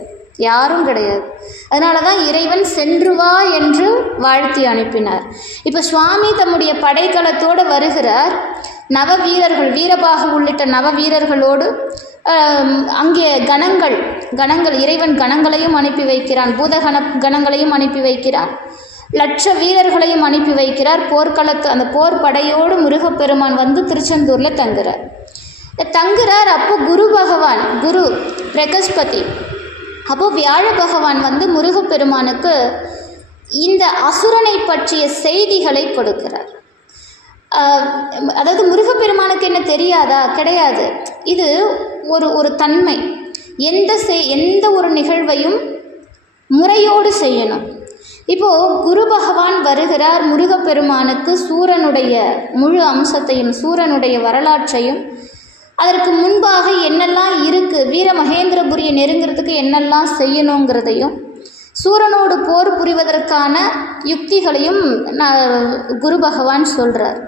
யாரும் கிடையாது. அதனால தான் இறைவன் சென்று வா என்று வாழ்த்தி அனுப்பினார். இப்போ சுவாமி தம்முடைய படைக்கலத்தோடு வருகிறார். நவ வீரர்கள், வீரபாகு உள்ளிட்ட நவ வீரர்களோடு அங்கே கணங்கள் இறைவன் கணங்களையும் அனுப்பி வைக்கிறான், கணங்களையும் அனுப்பி வைக்கிறான், லட்ச வீரர்களையும் அனுப்பி வைக்கிறார். போர்க்களத்து அந்த போர் படையோடு முருகப்பெருமான் வந்து திருச்செந்தூரில் தங்குறார். அப்போ குரு பிரகஸ்பதி, அப்போ வியாழ பகவான் வந்து முருகப்பெருமானுக்கு இந்த அசுரனை பற்றிய செய்திகளை கொடுக்கிறார். அதாவது முருகப்பெருமானுக்கு என்ன தெரியாதா? கிடையாது. இது ஒரு தன்மை. எந்த ஒரு நிகழ்வையும் முறையோடு செய்யணும். இப்போது குரு பகவான் வருகிறார் முருகப்பெருமானுக்கு சூரனுடைய முழு அம்சத்தையும், சூரனுடைய வரலாற்றையும், அதற்கு முன்பாக என்னெல்லாம் இருக்குது, வீரமகேந்திரபுரியை நெருங்கிறதுக்கு என்னெல்லாம் செய்யணுங்கிறதையும், சூரனோடு போர் புரிவதற்கான யுக்திகளையும் குரு பகவான் சொல்கிறார்.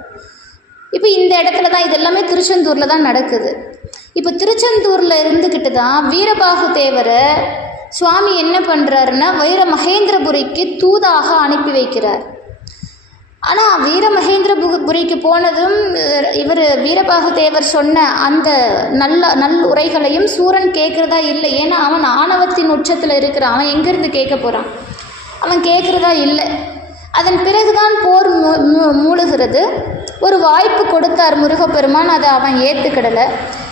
இப்போ இந்த இடத்துல தான் இதெல்லாமே திருச்செந்தூரில் தான் நடக்குது. இப்போ திருச்செந்தூரில் இருந்துக்கிட்டு தான் வீரபாகு தேவரை சுவாமி என்ன பண்ணுறாருன்னா வீரமகேந்திரபுரிக்கு தூதாக அனுப்பி வைக்கிறார். ஆனால் வீரமகேந்திரபுரிக்கு போனதும் இவர் வீரபாகு தேவர் சொன்ன அந்த நல்ல உரைகளையும் சூரன் கேட்குறதா இல்லை. ஏன்னா அவன் ஆணவத்தின் உச்சத்தில் இருக்கிறான். அவன் எங்கேருந்து கேட்க போகிறான்? அவன் கேட்குறதா இல்லை. அதன் பிறகுதான் போர் மூழுகிறது. ஒரு வாய்ப்பு கொடுத்தார் முருகப்பெருமான், அதை அவன் ஏற்றுக்கிடலை.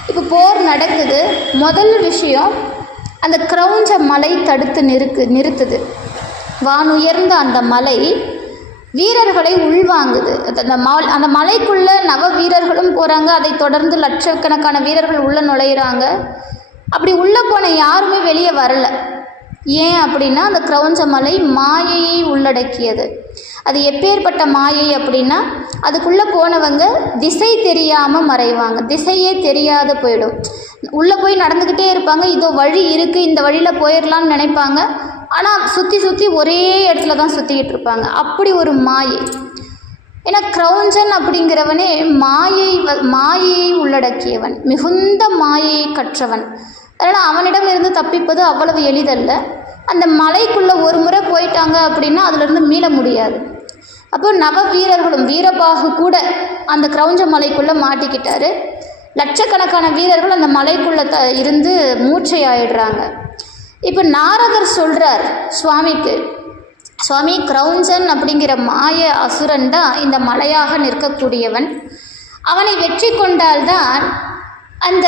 இப்போ போர் நடக்குது. முதல் விஷயம், அந்த கிரௌஞ்ச மலை தடுத்து நிறுத்துது. வானுயர்ந்த அந்த மலை வீரர்களை உள்வாங்குது. அந்த மலைக்குள்ளே நவ வீரர்களும் போகிறாங்க, அதை தொடர்ந்து லட்சக்கணக்கான வீரர்கள் உள்ளே நுழையிறாங்க. அப்படி உள்ளே போன யாருமே வெளியே வரலை. ஏன் அப்படின்னா அந்த கிரௌஞ்ச மலை மாயையை உள்ளடக்கியது. அது எப்பேற்பட்ட மாயை அப்படின்னா, அதுக்குள்ளே போனவங்க திசை தெரியாமல் மறைவாங்க, திசையே தெரியாத போயிடும். உள்ளே போய் நடந்துக்கிட்டே இருப்பாங்க, இதோ வழி இருக்குது, இந்த வழியில் போயிடலான்னு நினைப்பாங்க. ஆனால் சுற்றி சுற்றி ஒரே இடத்துல தான் சுற்றிக்கிட்டு இருப்பாங்க. அப்படி ஒரு மாயை. ஏன்னா கிரௌஞ்சன் அப்படிங்கிறவனே மாயையை உள்ளடக்கியவன், மிகுந்த மாயையை கற்றவன். அதனால் அவனிடம் இருந்து தப்பிப்பது அவ்வளவு எளிதல்ல. அந்த மலைக்குள்ளே ஒரு முறை போயிட்டாங்க அப்படின்னா அதிலிருந்து மீள முடியாது. அப்போ நவ வீரர்களும், வீரபாகு கூட அந்த கிரௌஞ்ச மலைக்குள்ளே மாட்டிக்கிட்டாரு. லட்சக்கணக்கான வீரர்கள் அந்த மலைக்குள்ளே இருந்து மூச்சை ஆயிடுறாங்க. இப்போ நாரதர் சொல்கிறார் சுவாமிக்கு, சுவாமி கிரௌஞ்சன் அப்படிங்கிற மாய அசுரன் தான் இந்த மலையாக நிற்கக்கூடியவன். அவனை வெற்றி கொண்டால்தான் அந்த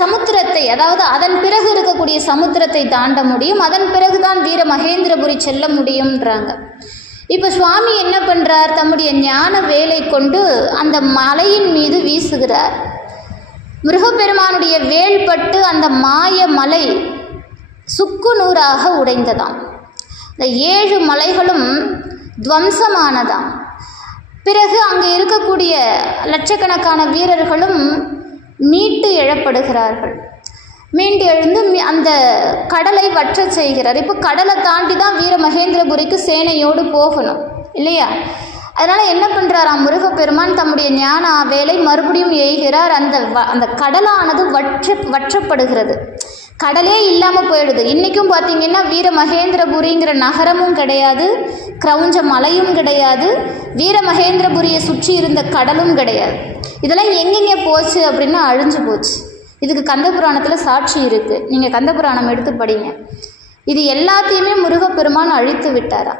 சமுத்திரத்தை, அதாவது அதன் பிறகு இருக்கக்கூடிய சமுத்திரத்தை தாண்ட முடியும், அதன் பிறகுதான் வீர மகேந்திரபுரி செல்ல முடியும்ன்றாங்க. இப்போ சுவாமி என்ன பண்ணுறார், தம்முடைய ஞான வேலை கொண்டு அந்த மலையின் மீது வீசுகிறார். முருகப்பெருமானுடைய வேல்பட்டு அந்த மாய மலை சுக்கு நூறாக உடைந்ததாம். இந்த 7 மலைகளும் துவம்சமானதாம். பிறகு அங்கே இருக்கக்கூடிய லட்சக்கணக்கான வீரர்களும் மீட்டு எழப்படுகிறார்கள். மீண்டு எழுந்து அந்த கடலை வற்ற செய்கிறார். இப்போ கடலை தாண்டி தான் வீர மகேந்திரபுரிக்கு சேனையோடு போகணும் இல்லையா? அதனால் என்ன பண்ணுறாராம் முருகப்பெருமான், தம்முடைய ஞான வேலை மறுபடியும் எய்கிறார். அந்த கடலானது வற்றப்படுகிறது, கடலே இல்லாமல் போயிடுது. இன்றைக்கும் பார்த்திங்கன்னா வீர மகேந்திரபுரிங்கிற நகரமும் கிடையாது, கிரௌஞ்ச மலையும் கிடையாது, வீர மகேந்திரபுரியை சுற்றி இருந்த கடலும் கிடையாது. இதெல்லாம் எங்கெங்கே போச்சு அப்படின்னா அழிஞ்சு போச்சு. இதுக்கு கந்தபுராணத்தில் சாட்சி இருக்குது, நீங்கள் கந்தபுராணம் எடுத்து படிங்க. இது எல்லாத்தையுமே முருகப்பெருமான் அழித்து விட்டாரா.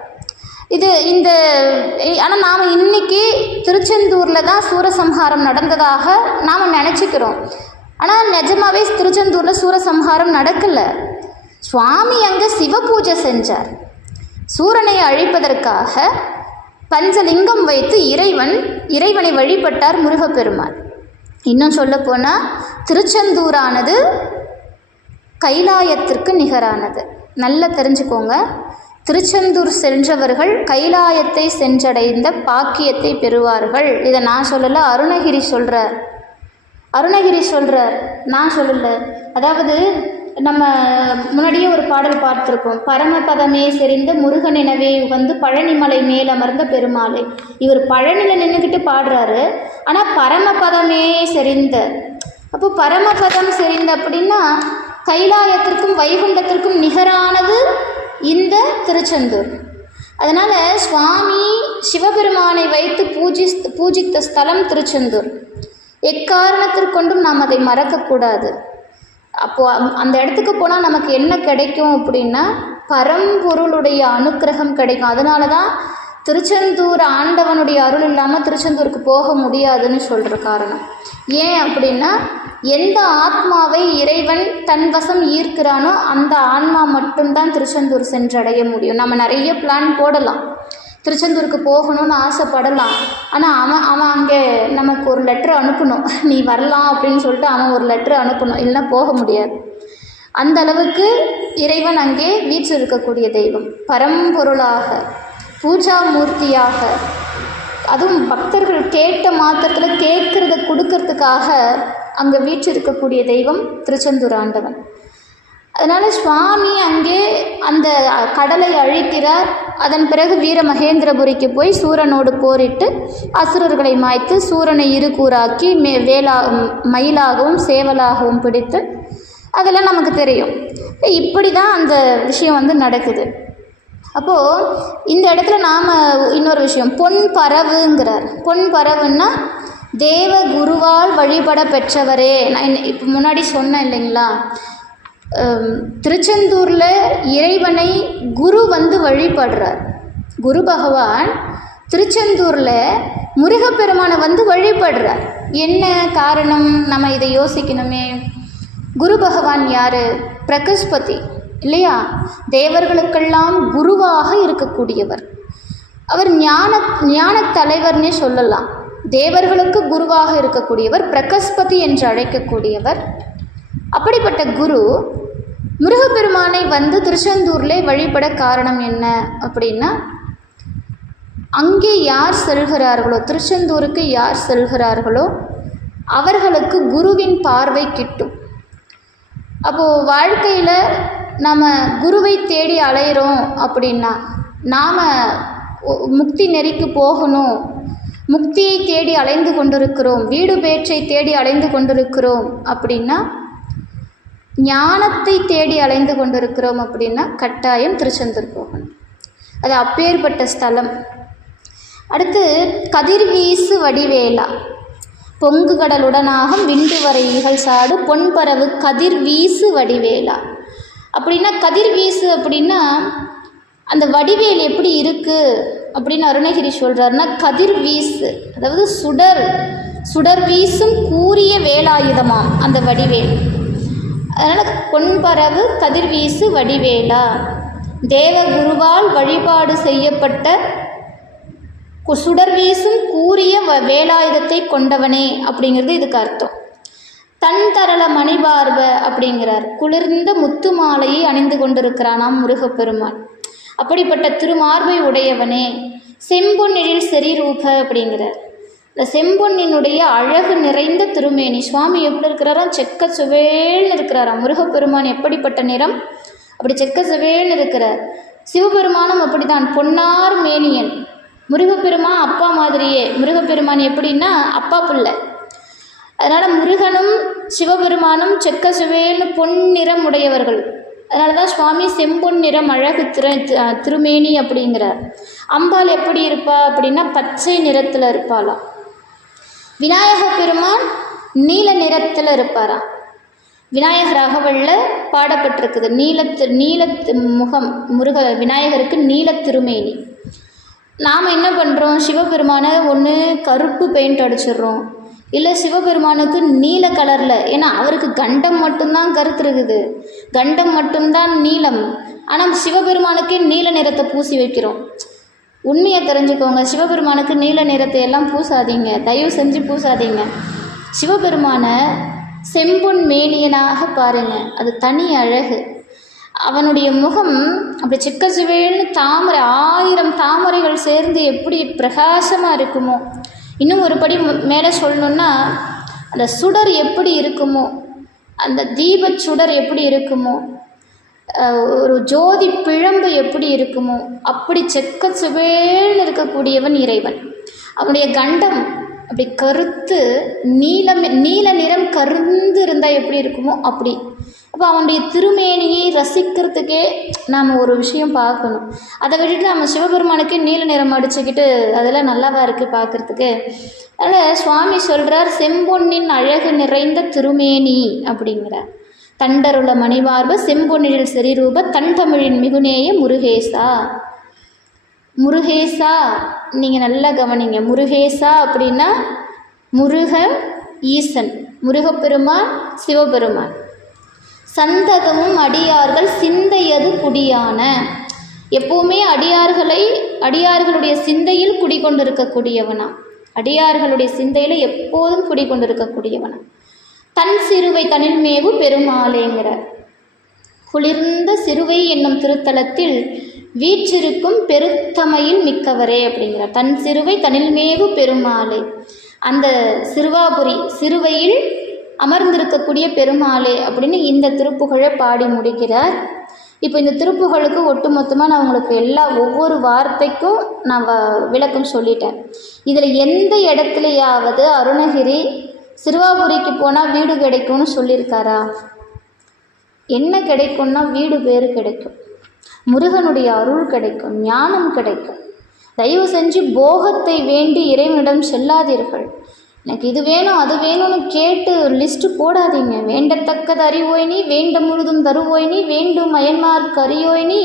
ஆனால் நாம் இன்றைக்கி திருச்செந்தூரில் தான் சூரசம்ஹாரம் நடந்ததாக நாம் நினச்சிக்கிறோம். ஆனால் நிஜமாவே திருச்செந்தூரில் சூரசம்ஹாரம் நடக்கலை. சுவாமி அங்கே சிவ பூஜை செஞ்சார். சூரனை அழிப்பதற்காக பஞ்சலிங்கம் வைத்து இறைவனை வழிபட்டார் முருகப்பெருமான். இன்னும் சொல்லப்போனால் திருச்செந்தூரானது கைலாயத்திற்கு நிகரானது. நல்லா தெரிஞ்சுக்கோங்க, திருச்செந்தூர் சென்றவர்கள் கைலாயத்தை சென்றடைந்த பாக்கியத்தை பெறுவார்கள். இதை நான் சொல்லலை, அருணகிரி சொல்கிறார், நான் சொல்லலை. அதாவது நம்ம முன்னாடியே ஒரு பாடல் பார்த்துருக்கோம், பரமபதமே செறிந்த முருகன் எனவே வந்து பழனிமலை மேல் அமர்ந்த பெருமாளை. இவர் பழனியில் நின்றுக்கிட்டு பாடுறாரு, ஆனால் பரமபதமே செறிந்த. அப்போ பரமபதம் செறிந்த அப்படின்னா கைலாயத்திற்கும் வைகுண்டத்திற்கும் நிகரானது இந்த திருச்செந்தூர். அதனால் சுவாமி சிவபெருமானை வைத்து பூஜித்த ஸ்தலம் திருச்செந்தூர். எக்காரணத்திற்கொண்டும் நாம் அதை மறக்கக்கூடாது. அப்போது அந்த இடத்துக்கு போனால் நமக்கு என்ன கிடைக்கும் அப்படின்னா பரம்பொருளுடைய அனுக்கிரகம் கிடைக்கும். அதனால தான் திருச்செந்தூர் ஆண்டவனுடைய அருள் இல்லாமல் திருச்செந்தூருக்கு போக முடியாதுன்னு சொல்கிற காரணம். ஏன் அப்படின்னா எந்த ஆத்மாவை இறைவன் தன் வசம் ஈர்க்கிறானோ அந்த ஆன்மா மட்டும்தான் திருச்செந்தூர் சென்றடைய முடியும். நம்ம நிறைய பிளான் போடலாம், திருச்செந்தூருக்கு போகணும்னு ஆசைப்படலாம். ஆனால் அவன் அங்கே நமக்கு ஒரு லெட்ரு அனுப்பணும், நீ வரலாம் அப்படின்னு சொல்லிட்டு அவன் ஒரு லெட்ரு அனுப்பணும், இல்லைன்னா போக முடியாது. அந்த அளவுக்கு இறைவன் அங்கே வீற்றிருக்கக்கூடிய தெய்வம், பரம்பொருளாக பூஜா மூர்த்தியாக, அதுவும் பக்தர்கள் கேட்ட மாத்திரத்தில் கேட்குறத கொடுக்கறதுக்காக அங்கே வீற்றிருக்கக்கூடிய தெய்வம் திருச்செந்தூர் ஆண்டவன். அதனால் சுவாமி அங்கே அந்த கடலை அழிக்கிறார். அதன் பிறகு வீர மகேந்திரபுரிக்கு போய் சூரனோடு போரிட்டு அசுரர்களை மாய்த்து சூரனை இருகூறாக்கி மயிலாகவும் சேவலாகவும் பிடித்து, அதெல்லாம் நமக்கு தெரியும். இப்படி தான் அந்த விஷயம் வந்து நடக்குது. அப்போது இந்த இடத்துல நாம் இன்னொரு விஷயம், பொன் பரவுங்கிறார். பொன் பரவுன்னா தேவ குருவால் வழிபட பெற்றவரே. நான் இப்போ முன்னாடி சொன்னேன் இல்லைங்களா, திருச்செந்தூரில் இறைவனை குரு வந்து வழிபடுறார். குரு பகவான் திருச்செந்தூரில் முருகப்பெருமானை வந்து வழிபடுறார். என்ன காரணம், நம்ம இதை யோசிக்கணுமே. குரு பகவான் யார்? பிரகஸ்பதி இல்லையா? தேவர்களுக்கெல்லாம் குருவாக இருக்கக்கூடியவர். அவர் ஞான தலைவர்னே சொல்லலாம். தேவர்களுக்கு குருவாக இருக்கக்கூடியவர், பிரகஸ்பதி என்று அழைக்கக்கூடியவர். அப்படிப்பட்ட குரு முருகப்பெருமானை வந்து திருச்செந்தூரில் வழிபட காரணம் என்ன அப்படின்னா, அங்கே யார் செல்கிறார்களோ, திருச்செந்தூருக்கு யார் செல்கிறார்களோ அவர்களுக்கு குருவின் பார்வை கிட்டும். அப்போது வாழ்க்கையில் நம்ம குருவை தேடி அலைகிறோம் அப்படின்னா, நாம் முக்தி நெறிக்கு போகணும், முக்தியை தேடி அலைந்து கொண்டிருக்கிறோம், வீடு பேற்றை தேடி அலைந்து கொண்டிருக்கிறோம் அப்படின்னா, ஞானத்தை தேடி அலைந்து கொண்டிருக்கிறோம் அப்படின்னா கட்டாயம் திருச்செந்தூர் போகணும். அது அப்பேற்பட்ட ஸ்தலம். அடுத்து கதிர்வீசு வடிவேலா, பொங்கு கடலுடனாகும் விண்டு வரை இகழ் சாடு பொன்பரவு கதிர்வீசு வடிவேலா. அப்படின்னா கதிர்வீசு அப்படின்னா அந்த வடிவேல் எப்படி இருக்குது அப்படின்னு அருணகிரி சொல்கிறாருன்னா, கதிர்வீசு அதாவது சுடர் வீசும் கூரிய வேலாயுதமாம் அந்த வடிவேல். அதனால் பொன்பரவு கதிர்வீசு வடிவேலா, தேவகுருவால் வழிபாடு செய்யப்பட்ட சுடர் வீசும் கூரிய வேலாயுதத்தை கொண்டவனே அப்படிங்கிறது இதுக்கு அர்த்தம். தன் தரள மணிபார்ப அப்படிங்கிறார், குளிர்ந்த முத்து மாலையை அணிந்து கொண்டிருக்கிறானாம் முருகப்பெருமான். அப்படிப்பட்ட திருமார்பை உடையவனே. செம்பொன்னிழில் செறிரூப அப்படிங்கிறார், இந்த செம்பொன்னினுடைய அழகு நிறைந்த திருமேனி. சுவாமி எப்படி இருக்கிறாராம், செக்க சுவேல்னு இருக்கிறாராம். முருகப்பெருமான் எப்படிப்பட்ட நிறம், அப்படி செக்க சுவேல்னு இருக்கிறார். சிவபெருமானும் அப்படித்தான், பொன்னார் மேனியன். முருகப்பெருமான் அப்பா மாதிரியே. முருகப்பெருமான் எப்படின்னா அப்பா பிள்ளை. அதனால் முருகனும் சிவபெருமானும் செக்க சுவேல்னு பொன்னிறம் உடையவர்கள். அதனால தான் சுவாமி செம்பொன் நிறம் அழகு திருமேனி அப்படிங்கிறார். அம்பாள் எப்படி இருப்பா அப்படின்னா பச்சை நிறத்தில் இருப்பாளாம். விநாயக பெருமான் நீல நிறத்தில் இருப்பாராம். விநாயகர் அகவலில் பாடப்பட்டிருக்குது, நீலத்து முகம். விநாயகருக்கு நீல திருமேனி. நாம் என்ன பண்ணுறோம், சிவபெருமானை ஒன்று கருப்பு பெயிண்ட் அடிச்சிடுறோம், இல்லை சிவபெருமானுக்கு நீல கலரில். ஏன்னா அவருக்கு கண்டம் மட்டும்தான் கருத்து இருக்குது, கண்டம் மட்டும்தான் நீலம். ஆனால் சிவபெருமானுக்கே நீல நிறத்தை பூசி வைக்கிறோம். உண்மையை தெரிஞ்சுக்கோங்க, சிவபெருமானுக்கு நீல நிறத்தை எல்லாம் பூசாதீங்க, தயவு செஞ்சு பூசாதீங்க. சிவபெருமானை செம்பொன் மேனியனாக பாருங்கள், அது தனி அழகு. அவனுடைய முகம் அப்படி சிக்க சிவேல்னு தாமரை, 1000 தாமரைகள் சேர்ந்து எப்படி பிரகாசமாக இருக்குமோ. இன்னும் ஒரு படி மேலே சொல்லணுன்னா, அந்த சுடர் எப்படி இருக்குமோ, அந்த தீபச் சுடர் எப்படி இருக்குமோ, ஒரு ஜோதி பிழம்பு எப்படி இருக்குமோ, அப்படி செக்க சுவேல்னு இருக்கக்கூடியவன் இறைவன். அவனுடைய கண்டம் அப்படி கருத்து நீல நிறம் கருந்து இருந்தால் எப்படி இருக்குமோ அப்படி. அப்போ அவனுடைய திருமேனியை ரசிக்கிறதுக்கே நாம் ஒரு விஷயம் பார்க்கணும். அதை விட்டுட்டு நம்ம சிவபெருமானுக்கு நீல நிறம் அடிச்சுக்கிட்டு அதெல்லாம் நல்லாவா இருக்குது பார்க்குறதுக்கு. அதனால் சுவாமி சொல்கிறார், செம்பொன்னின் அழகு நிறைந்த திருமேனி அப்படிங்கிறார். தண்டருள மணிவார்ப செம்பொன்னில் செறிரூப தன் தமிழின் மிகுநேய முருகேசா. முருகேசா நீங்கள் நல்லா கவனிங்க. முருகேசா அப்படின்னா முருகன் ஈசன், முருகப்பெருமான் சிவபெருமான். சந்தகமும் அடியார்கள் சிந்தையது குடியான, எப்போவுமே அடியார்களுடைய சிந்தையில் குடிக்கொண்டிருக்கக்கூடியவனா, அடியார்களுடைய சிந்தையில் எப்போதும் குடிக்கொண்டிருக்கக்கூடியவனா. தன் சிறுவை தனில்மேவு பெருமாளேங்கிறார். குளிர்ந்த சிறுவை என்னும் திருத்தலத்தில் வீற்றிருக்கும் பெருத்தமையில் மிக்கவரே அப்படிங்கிறார். தன் சிறுவை தனில்மேவு பெருமாளே, அந்த சிறுவாபுரி சிறுவையில் அமர்ந்திருக்கக்கூடிய பெருமாளே அப்படின்னு இந்த திருப்புகழை பாடி முடிக்கிறார். இப்போ இந்த திருப்புகழுக்கு ஒட்டுமொத்தமாக நான் உங்களுக்கு ஒவ்வொரு வார்த்தைக்கும் நான் விளக்கம் சொல்லிட்டேன். இதில் எந்த இடத்துலையாவது அருணகிரி சிறுவாபுரிக்கு போனால் வீடு கிடைக்கும்னு சொல்லியிருக்காரா? என்ன கிடைக்கும்னா வீடு பேறு கிடைக்கும், முருகனுடைய அருள் கிடைக்கும், ஞானம் கிடைக்கும். தயவு செஞ்சு போகத்தை வேண்டி இறைவனிடம் செல்லாதீர்கள். எனக்கு இது வேணும் அது வேணும்னு கேட்டு லிஸ்ட்டு போடாதீங்க. வேண்டத்தக்கது அறிவோய் நீ, வேண்ட முழுதும் தருவோய் நீ, வேண்டும் அயன்மார்க்கு அறியோய் நீ,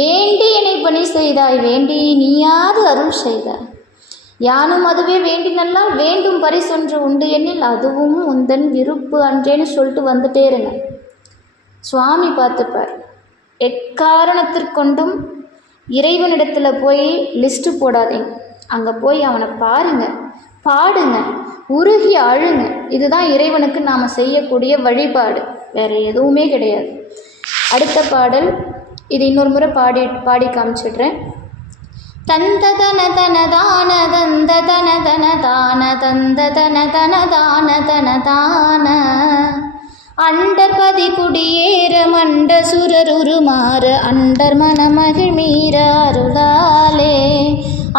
வேண்டி என்னை பணி செய்தாய், வேண்டி நீயாது அருள் செய்தாய். யானும் அதுவே வேண்டி நல்லா வேண்டும் பரிசொன்று உண்டு எண்ணில் அதுவும் உந்தன் விருப்பு அன்றேன்னு சொல்லிட்டு வந்துட்டே இருங்க. சுவாமி பார்த்துப்பார். எக்காரணத்திற்கொண்டும் இறைவனிடத்தில் போய் லிஸ்ட்டு போடாதீங்க, அங்கே போய் அவனை பாருங்கள், பாடுங்க, உருகி அழுங்க. இதுதான் இறைவனுக்கு நாம் செய்யக்கூடிய வழிபாடு, வேறு எதுவுமே கிடையாது. அடுத்த பாடல் இது இன்னொரு முறை பாடி காமிச்சிடுறேன். தந்ததன தனதான தந்ததன தனதான தந்ததன தனதான தனதான அண்டர்பதி குடியேற மண்ட சுரருமாற அண்டர் மணமகிழ் மீற அருளாலே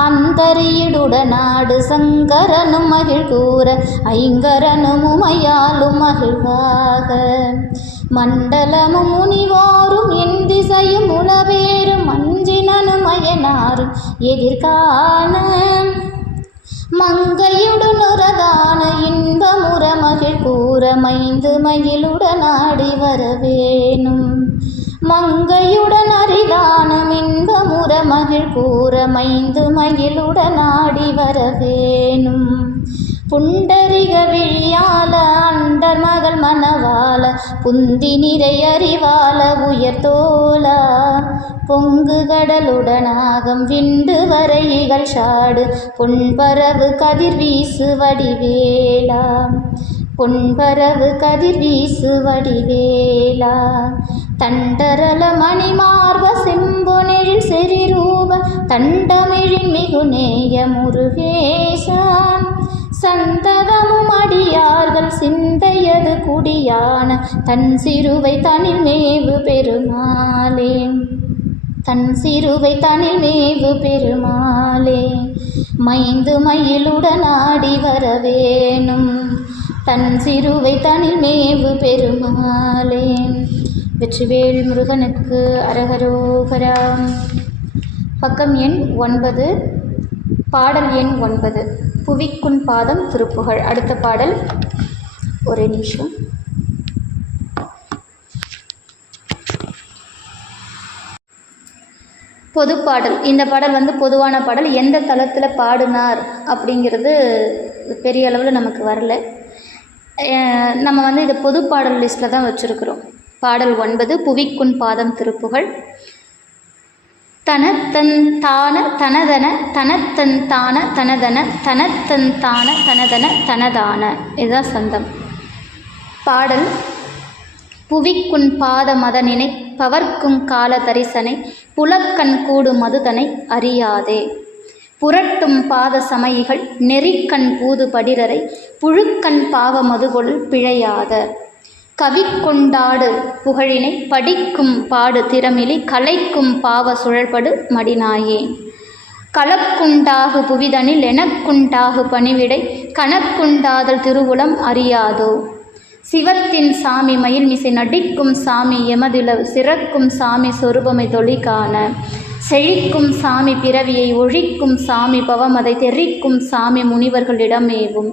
அந்தரியிடுட நாடு சங்கரனும் மகிழ் கூற ஐங்கரனும் உமையாலும் மகிழ்வாக மண்டலமும் முனிவோரும் என் திசையும் உளவேறும் அஞ்சினனும் அயனாரும் எதிர்காண மங்கையுடனுரதான இன்பமுற மகிழ் கூற மைந்து மகிழுடனாடி வரவேணும் மங்கையுடன் அரிதானம் இன்பமுற மகிழ் கூற மைந்து மகிழுடனாடி வரவேணும் புண்டரிக விழியால அண்டர் மகள் மணவாள புந்தி நிறை அறிவால உயர்தோலா பொங்கு கடலுடனாகம் விண்டு வரைகள் சாடு பொன்பரவு கதிர் வீசு வடிவேலா பொன்பரவு கதிர் வீசு வடிவேலா தண்டரல மணிமார்ப செம்பொனெழில் செறிரூப தண்டமிழின் மிகுநேய முருகேசான் சந்ததமும் அடியார்கள் சிந்தையது குடியான தன் சிறுவை தனில் மேவு பெருமாளே தன் சிறுவை தனில் மேவு பெருமாளே மைந்து மயிலுடனாடி வரவேணும் தன் சிறுவை தனில் மேவு பெருமாளே. வெற்றிவேல் முருகனுக்கு அரகரோகரா. பக்கம் எண் 9, பாடல் எண் 9, புவிக்குன் பாதம் திருப்புகழ். அடுத்த பாடல், ஒரே நிமிஷம். பொதுப்பாடல். இந்த பாடல் பொதுவான பாடல். எந்த தளத்தில் பாடினார் அப்படிங்கிறது பெரிய அளவில் நமக்கு வரல. நம்ம இதை பொதுப்பாடல் லிஸ்ட்டில் தான் வச்சுருக்கிறோம். பாடல் 9, புவிக்குன் பாதம் திருப்புகழ். தனத்தன் தான தனதன தனத்தன் தான தனதன தனத்தன் தான தனதன தனதான, இதுதான் சந்தம். பாடல். புவிக்குன் பாத மதனினை பவர்க்கும் கால தரிசனை புலக்கண் கூடு மதுதனை அறியாதே புரட்டும் பாத சமயிகள் நெறிக்கண் பூது படிரரை புழுக்கண் பாவ மதுகொள் பிழையாத கவிக்கொண்டாடு புகழினை படிக்கும் பாடு திறமிலி கலைக்கும் பாவ சுழல்படு மடினாயே களக்குண்டாகு புவிதனில் எனக்குண்டாகு பணிவிடை கணக்குண்டாதல் திருவுளம் அறியாதோ சிவத்தின் சாமி மயில் மிசை நடிக்கும் சாமி எமதில சிறக்கும் சாமி சொரூபமை தொழிகான செழிக்கும் சாமி பிறவியை ஒழிக்கும் சாமி பவமதை தெரிக்கும் சாமி முனிவர்களிடமேவும்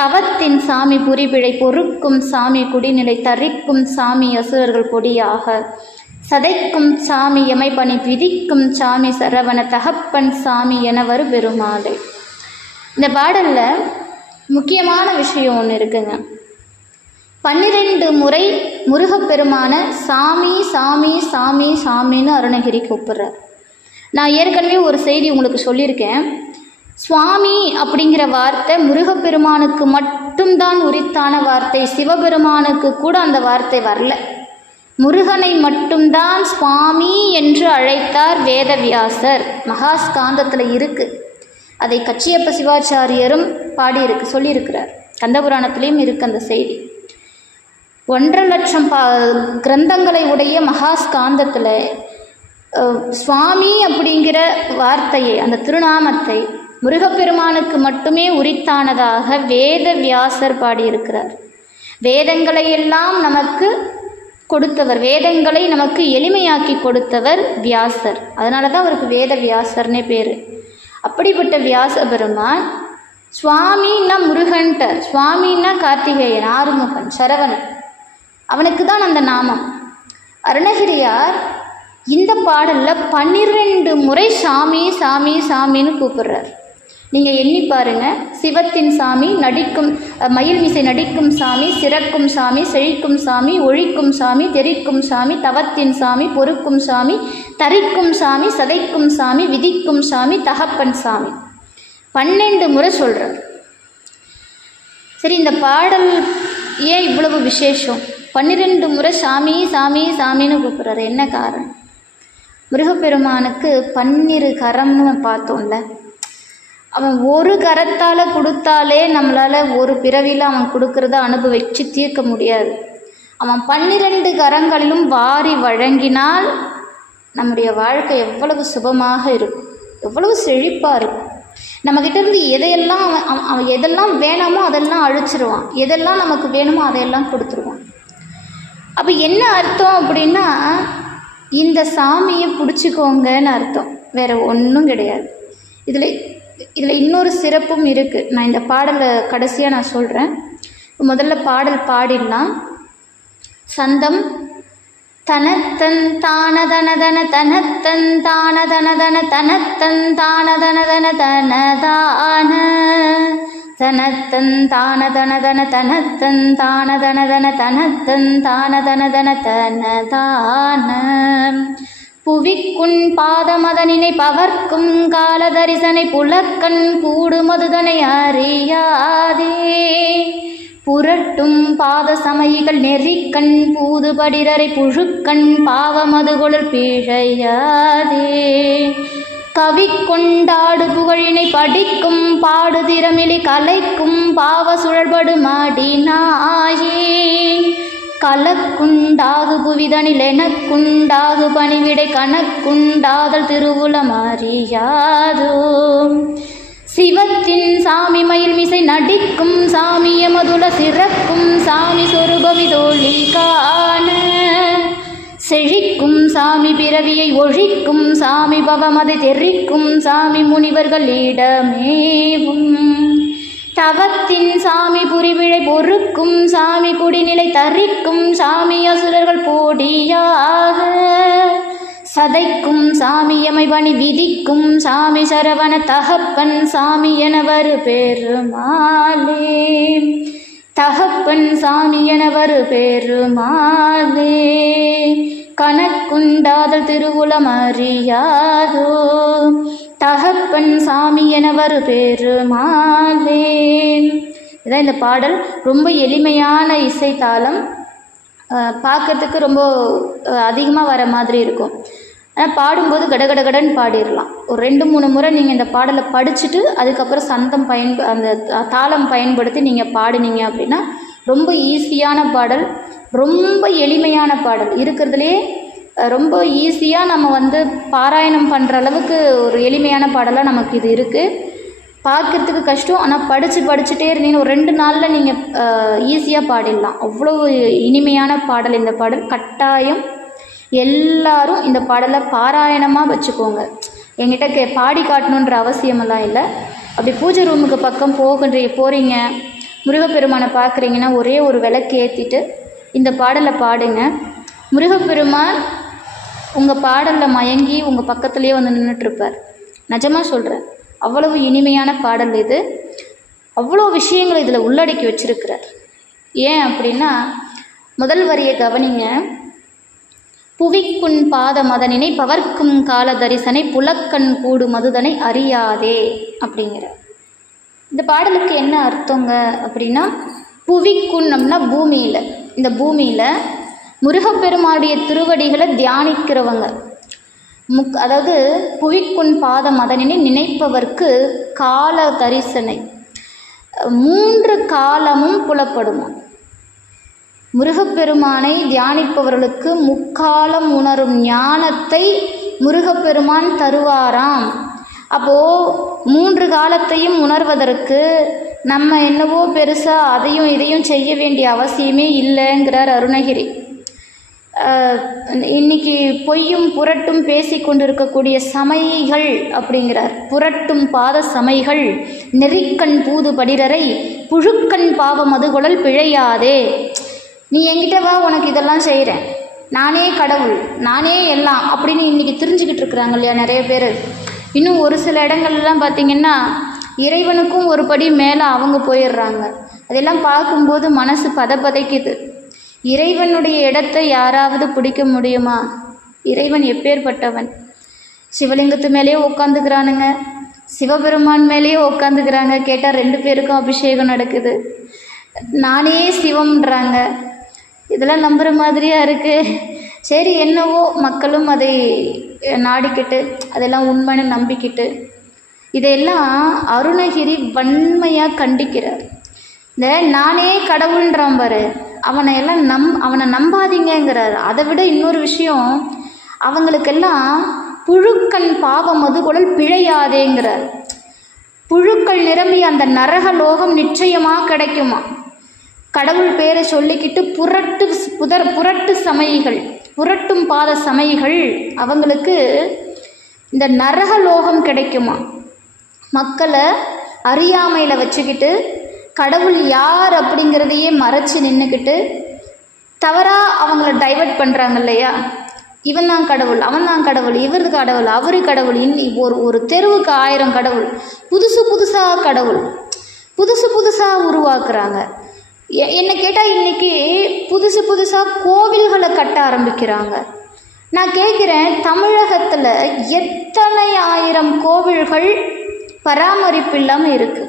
தவத்தின் சாமி புரிபிழை பொறுக்கும் சாமி குடிநிலை தரிக்கும் சாமி அசுரர்கள் பொடியாக சதைக்கும் சாமி எமைப்பணி விதிக்கும் சாமி சரவண தகப்பன் சாமி எனவரு பெருமாளே. இந்த பாடலில் முக்கியமான விஷயம் ஒன்று இருக்குங்க. 12 முறை முருகப்பெருமான சாமி சாமி சாமி சாமின்னு அருணகிரி கூப்பிட்றார். நான் ஏற்கனவே ஒரு செய்தி உங்களுக்கு சொல்லியிருக்கேன். சுவாமி அப்படிங்கிற வார்த்தை முருகப்பெருமானுக்கு மட்டும்தான் உரித்தான வார்த்தை. சிவபெருமானுக்கு கூட அந்த வார்த்தை வரல. முருகனை மட்டும்தான் சுவாமி என்று அழைத்தார் வேதவியாசர். மகாஸ்காந்தத்தில் இருக்குது. அதை கச்சியப்ப சிவாச்சாரியரும் சொல்லியிருக்கிறார். கந்தபுராணத்திலையும் இருக்குது அந்த செய்தி. 1.5 லட்சம் கிரந்தங்களை உடைய மகாஸ்காந்தத்தில் சுவாமி அப்படிங்கிற வார்த்தையை, அந்த திருநாமத்தை முருகப்பெருமானுக்கு மட்டுமே உரித்தானதாக வேதவியாசர் பாடியிருக்கிறார். வேதங்களை எல்லாம் நமக்கு கொடுத்தவர், வேதங்களை நமக்கு எளிமையாக்கி கொடுத்தவர் வியாசர். அதனால தான் அவருக்கு வேதவியாசர்னே பேர். அப்படிப்பட்ட வியாச பெருமான் சுவாமின்னா முருகன்டர், சுவாமின்னா கார்த்திகேயன், ஆறுமுகன், சரவணன், அவனுக்கு தான் அந்த நாமம். அருணகிரியார் இந்த பாடலில் 12 முறை சாமி சாமி சாமின்னு கூப்பிடுறார். நீங்கள் எண்ணி பாருங்கள். சிவத்தின் சாமி, நடிக்கும் மயில் மிசை நடிக்கும் சாமி, சிறக்கும் சாமி, செழிக்கும் சாமி, ஒழிக்கும் சாமி, தெரிக்கும் சாமி, தவத்தின் சாமி, பொறுக்கும் சாமி, தரிக்கும் சாமி, சதைக்கும் சாமி, விதிக்கும் சாமி, தகப்பன் சாமி 12 முறை சொல்கிறார். சரி, இந்த பாடல் ஏன் இவ்வளவு விசேஷம்? 12 முறை சாமி சாமி சாமின்னு கூப்பிட்றாரு. என்ன காரணம்? முருகப்பெருமானுக்கு 12 கரம்னு பார்த்தோம்ல. அவன் ஒரு கரத்தால் கொடுத்தாலே நம்மளால் ஒரு பிறவியில் அவன் கொடுக்கறத அனுபவித்து தீர்க்க முடியாது. அவன் 12 கரங்களிலும் வாரி வழங்கினால் நம்முடைய வாழ்க்கை எவ்வளவு சுபமாக இருக்கும், எவ்வளவு செழிப்பாக இருக்கும். நம்மக்கிட்டேருந்து எதையெல்லாம் அவன் எதெல்லாம் வேணாமோ அதெல்லாம் அழிச்சிருவான், எதெல்லாம் நமக்கு வேணுமோ அதையெல்லாம் கொடுத்துருவான். அப்போ என்ன அர்த்தம் அப்படின்னா, இந்த சாமியை பிடிச்சிக்கோங்கன்னு அர்த்தம், வேறு ஒன்றும் கிடையாது. இதில் இன்னொரு சிறப்பும் இருக்குது. நான் இந்த பாடலை கடைசியாக நான் சொல்கிறேன். முதல்ல பாடல் பாடிடலாம். சந்தம் தனத்தன் தானதனதன தனத்தன் தானதனதன தனத்தன் தானதனதன தனதான தனத்தன் தானதனதன தனத்தன் தானதனதன தனத்தன் தானதனதன தனதான புவிக்குன் பாதமதனினை பவர்க்கும் கால தரிசனை புலக்கண் கூடுமதுதனை அறியாதே புரட்டும் பாத சமயிகள் நெறிக்கண் பூதுபடிரரை புழுக்கண் பாவமதுகொளர் பிழையாதே கவி கொண்டாடு புகழினை படிக்கும் பாடுதிரமிலி கலைக்கும் பாவ சுழல்படு மாடினாயே கலக்குண்டாகு புவிதனில் எனக்குண்டாகு பணிவிடை கணக்குண்டாதல் திருவுளம் அறியாதோ சிவத்தின் சாமி மயில் மிசை நடிக்கும் சாமிய மதுல சிறக்கும் சாமி சொருபவி தோழி காண செழிக்கும் சாமி பிறவியை ஒழிக்கும் சாமி பவமதை தெரிக்கும் சாமி முனிவர்களிடமேவும் தவத்தின் சாமி புரிவிழை பொறுக்கும் சாமி குடிநிலை தரிக்கும் சாமி அசுரர்கள் போடியாக சதைக்கும் சாமி எமைபணி விதிக்கும் சாமி சரவண தகப்பன் சாமி எனவரு பெருமாளே தகப்பன் சாமி எனவரு பெருமாளே கணக்குண்டாதல் திருவுளம் அறியாதோ தகப்பன் சாமி எனவரு பெருமாளே. இதான் இந்த பாடல். ரொம்ப எளிமையான இசைத்தாளம், பார்க்கறதுக்கு ரொம்ப அதிகமாக வர மாதிரி இருக்கும். ஆனால் பாடும்போது கடகடகடன்னு பாடிடலாம். ஒரு 2-3 முறை நீங்கள் இந்த பாடலை படிச்சுட்டு அதுக்கப்புறம் சந்தம் அந்த தாளம் பயன்படுத்தி நீங்கள் பாடினீங்க அப்படின்னா ரொம்ப ஈஸியான பாடல், ரொம்ப எளிமையான பாடல். இருக்கிறதுலே ரொம்ப ஈஸியாக நம்ம பாராயணம் பண்ணுற அளவுக்கு ஒரு எளிமையான பாடலாக நமக்கு இது இருக்குது. பார்க்குறதுக்கு கஷ்டம், ஆனால் படிச்சுட்டே இருந்தீங்கன்னா ஒரு 2 நாளில் நீங்கள் ஈஸியாக பாடிடலாம். அவ்வளோ இனிமையான பாடல் இந்த பாடல். கட்டாயம் எல்லாரும் இந்த பாடலை பாராயணமாக வச்சுக்கோங்க. என்கிட்ட பாடி காட்டணுன்ற அவசியமெல்லாம் இல்லை. அப்படி பூஜை ரூமுக்கு பக்கம் போகிறீங்க, முருகப்பெருமானை பார்க்குறீங்கன்னா ஒரே ஒரு விளக்கு ஏற்றிட்டு இந்த பாடலை பாடுங்க. முருகப்பெருமான் உங்கள் பாடலில் மயங்கி உங்கள் பக்கத்துலேயே நின்றுட்டுருப்பார். நிஜமாக சொல்கிறேன், அவ்வளவு இனிமையான பாடல் இது. அவ்வளோ விஷயங்களை இதில் உள்ளடக்கி வச்சிருக்கிறார். ஏன் அப்படின்னா, முதல் வரியை கவனிங்க. புவிக்குன் பாத மதனினை பவர்க்கும் கால தரிசனை புலக்கண் கூடு மதுதனை அறியாதே அப்படிங்கிற இந்த பாடலுக்கு என்ன அர்த்தங்க அப்படின்னா, புவிக்குன்னம்னா பூமியில், இந்த பூமியில் முருகப்பெருமானுடைய திருவடிகளை தியானிக்கிறவங்க, அதாவது புவிக்குன் பாத மதனினை நினைப்பவர்க்கு கால தரிசனை 3 காலமும் புலப்படுமா. முருகப்பெருமானை தியானிப்பவர்களுக்கு முக்காலம் உணரும் ஞானத்தை முருகப்பெருமான் தருவாராம். அப்போது 3 காலத்தையும் உணர்வதற்கு நம்ம என்னவோ பெருசாக அதையும் இதையும் செய்ய வேண்டிய அவசியமே இல்லைங்கிறார் அருணகிரி. இன்னைக்கு பொய்யும் புரட்டும் பேசி கொண்டிருக்கக்கூடிய சமைகள் அப்படிங்கிறார். புரட்டும் பாத சமைகள் நெறிக்கண் பூது படிரரை புழுக்கண் பாவம் மதுகுழல் பிழையாதே. நீ என்கிட்ட வா, உனக்கு இதெல்லாம் செய்கிறேன், நானே கடவுள், நானே எல்லாம் அப்படின்னு இன்றைக்கி தெரிஞ்சுக்கிட்டு இருக்கிறாங்க இல்லையா நிறைய பேர். இன்னும் ஒரு சில இடங்கள்லாம் பார்த்திங்கன்னா இறைவனுக்கும் ஒரு படி மேலே அவங்க போயிடுறாங்க. அதெல்லாம் பார்க்கும்போது மனசு பதைக்குது. இறைவனுடைய இடத்தை யாராவது பிடிக்க முடியுமா? இறைவன் எப்பேற்பட்டவன்! சிவலிங்கத்து மேலேயே உட்காந்துக்கிறானுங்க, சிவபெருமான் மேலேயே உட்காந்துக்கிறாங்க. கேட்டால் 2 பேருக்கும் அபிஷேகம் நடக்குது. நானே சிவம்ன்றாங்க. இதெல்லாம் நம்புகிற மாதிரியா இருக்குது. சரி, என்னவோ மக்களும் அதை நாடிக்கிட்டு அதெல்லாம் உண்மைன்னு நம்பிக்கிட்டு இதையெல்லாம் அருணகிரி வன்மையாக கண்டிக்கிறார். இந்த நானே கடவுள்ன்றான் பாரு, அவனை நம்பாதீங்கிறார். அதை விட இன்னொரு விஷயம், அவங்களுக்கெல்லாம் புழுக்கன் பாவம் மதுகுழல் பிழையாதேங்கிறார். புழுக்கள் நிரம்பிய அந்த நரகலோகம் நிச்சயமாக கிடைக்குமா? கடவுள் பேரை சொல்லிக்கிட்டு புரட்டு சமயிகள், புரட்டும் பாத சமயிகள் அவங்களுக்கு இந்த நரகலோகம் கிடைக்குமா? மக்களை அறியாமையில் வச்சுக்கிட்டு கடவுள் யார் அப்படிங்கிறதையே மறைச்சி நின்றுக்கிட்டு தவறாக அவங்கள டைவர்ட் பண்ணுறாங்க இல்லையா? இவன் தான் கடவுள், அவன் தான் கடவுள், இவரு கடவுள், அவரு கடவுள், ஒரு தெருவுக்கு 1000 கடவுள், புதுசாக கடவுள் புதுசாக உருவாக்குறாங்க. என்னை கேட்டால் இன்றைக்கி புதுசாக கோவில்களை கட்ட ஆரம்பிக்கிறாங்க. நான் கேட்குறேன், தமிழகத்தில் எத்தனை 1000 கோவில்கள் பராமரிப்பு இல்லாமல் இருக்குது?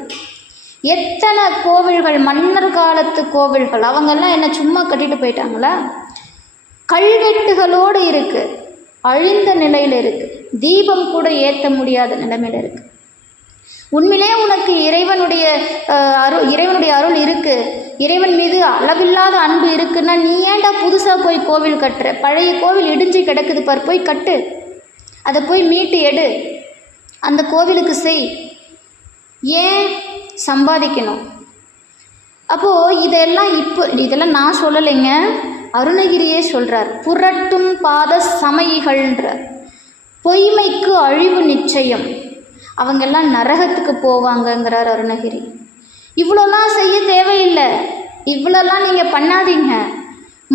எத்தனை கோவில்கள் மன்னர் காலத்து கோவில்கள், அவங்கெல்லாம் என்ன சும்மா கட்டிட்டு போயிட்டாங்களா? கல்வெட்டுகளோடு இருக்குது, அழிந்த நிலையில் இருக்குது, தீபம் கூட ஏற்ற முடியாத நிலைமையில் இருக்குது. உண்மையிலே உனக்கு இறைவனுடைய அருள் இருக்குது, இறைவன் மீது அளவில்லாத அன்பு இருக்குன்னா நீ ஏன்டா புதுசாக போய் கோவில் கட்டுற? பழைய கோவில் இடிஞ்சு கிடக்குது பார், போய் கட்டு, அதை போய் மீட்டு எடு, அந்த கோவிலுக்கு செய். ஏன் சம்பாதிக்கணும்? அப்போது இதெல்லாம் நான் சொல்லலைங்க, அருணகிரியே சொல்கிறார். புரட்டும் பாத சமயிகள்ன்றார். பொய்மைக்கு அழிவு நிச்சயம், அவங்கெல்லாம் நரகத்துக்கு போவாங்கங்கிறார் அருணகிரி. இவ்வளோலாம் செய்ய தேவையில்லை, இவ்வளோலாம் நீங்கள் பண்ணாதீங்க,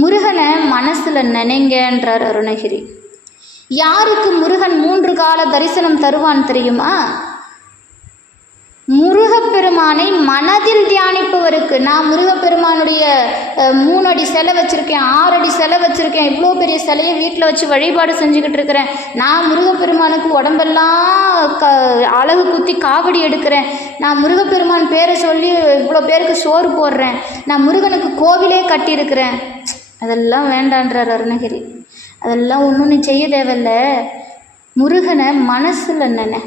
முருகனை மனசில் நினைங்கன்றார் அருணகிரி. யாருக்கு முருகன் 3 கால தரிசனம் தருவான் தெரியுமா? முருகப்பெருமானை மனதில் தியானிப்பவருக்கு. நான் முருகப்பெருமானுடைய 3 அடி சிலை வச்சுருக்கேன், 6 அடி சிலை வச்சுருக்கேன், இவ்வளோ பெரிய சிலையை வீட்டில் வச்சு வழிபாடு செஞ்சுக்கிட்டு இருக்கிறேன். நான் முருகப்பெருமானுக்கு உடம்பெல்லாம் அழகு குத்தி காவடி எடுக்கிறேன். நான் முருகப்பெருமான் பேரை சொல்லி இவ்வளோ பேருக்கு சோறு போடுறேன். நான் முருகனுக்கு கோவிலே கட்டியிருக்கிறேன். அதெல்லாம் வேண்டான்றார் அருணகிரி. அதெல்லாம் ஒன்றும் நீ செய்ய தேவையில்ல, முருகனை மனசில் நினை.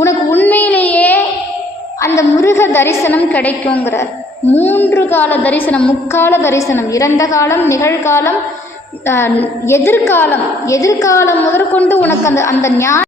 உனக்கு உண்மையிலேயே அந்த முருக தரிசனம் கிடைக்குங்கிறார். 3 கால தரிசனம், முக்கால தரிசனம், இறந்த காலம், நிகழ்காலம், எதிர்காலம் முதற்கொண்டு உனக்கு அந்த ஞான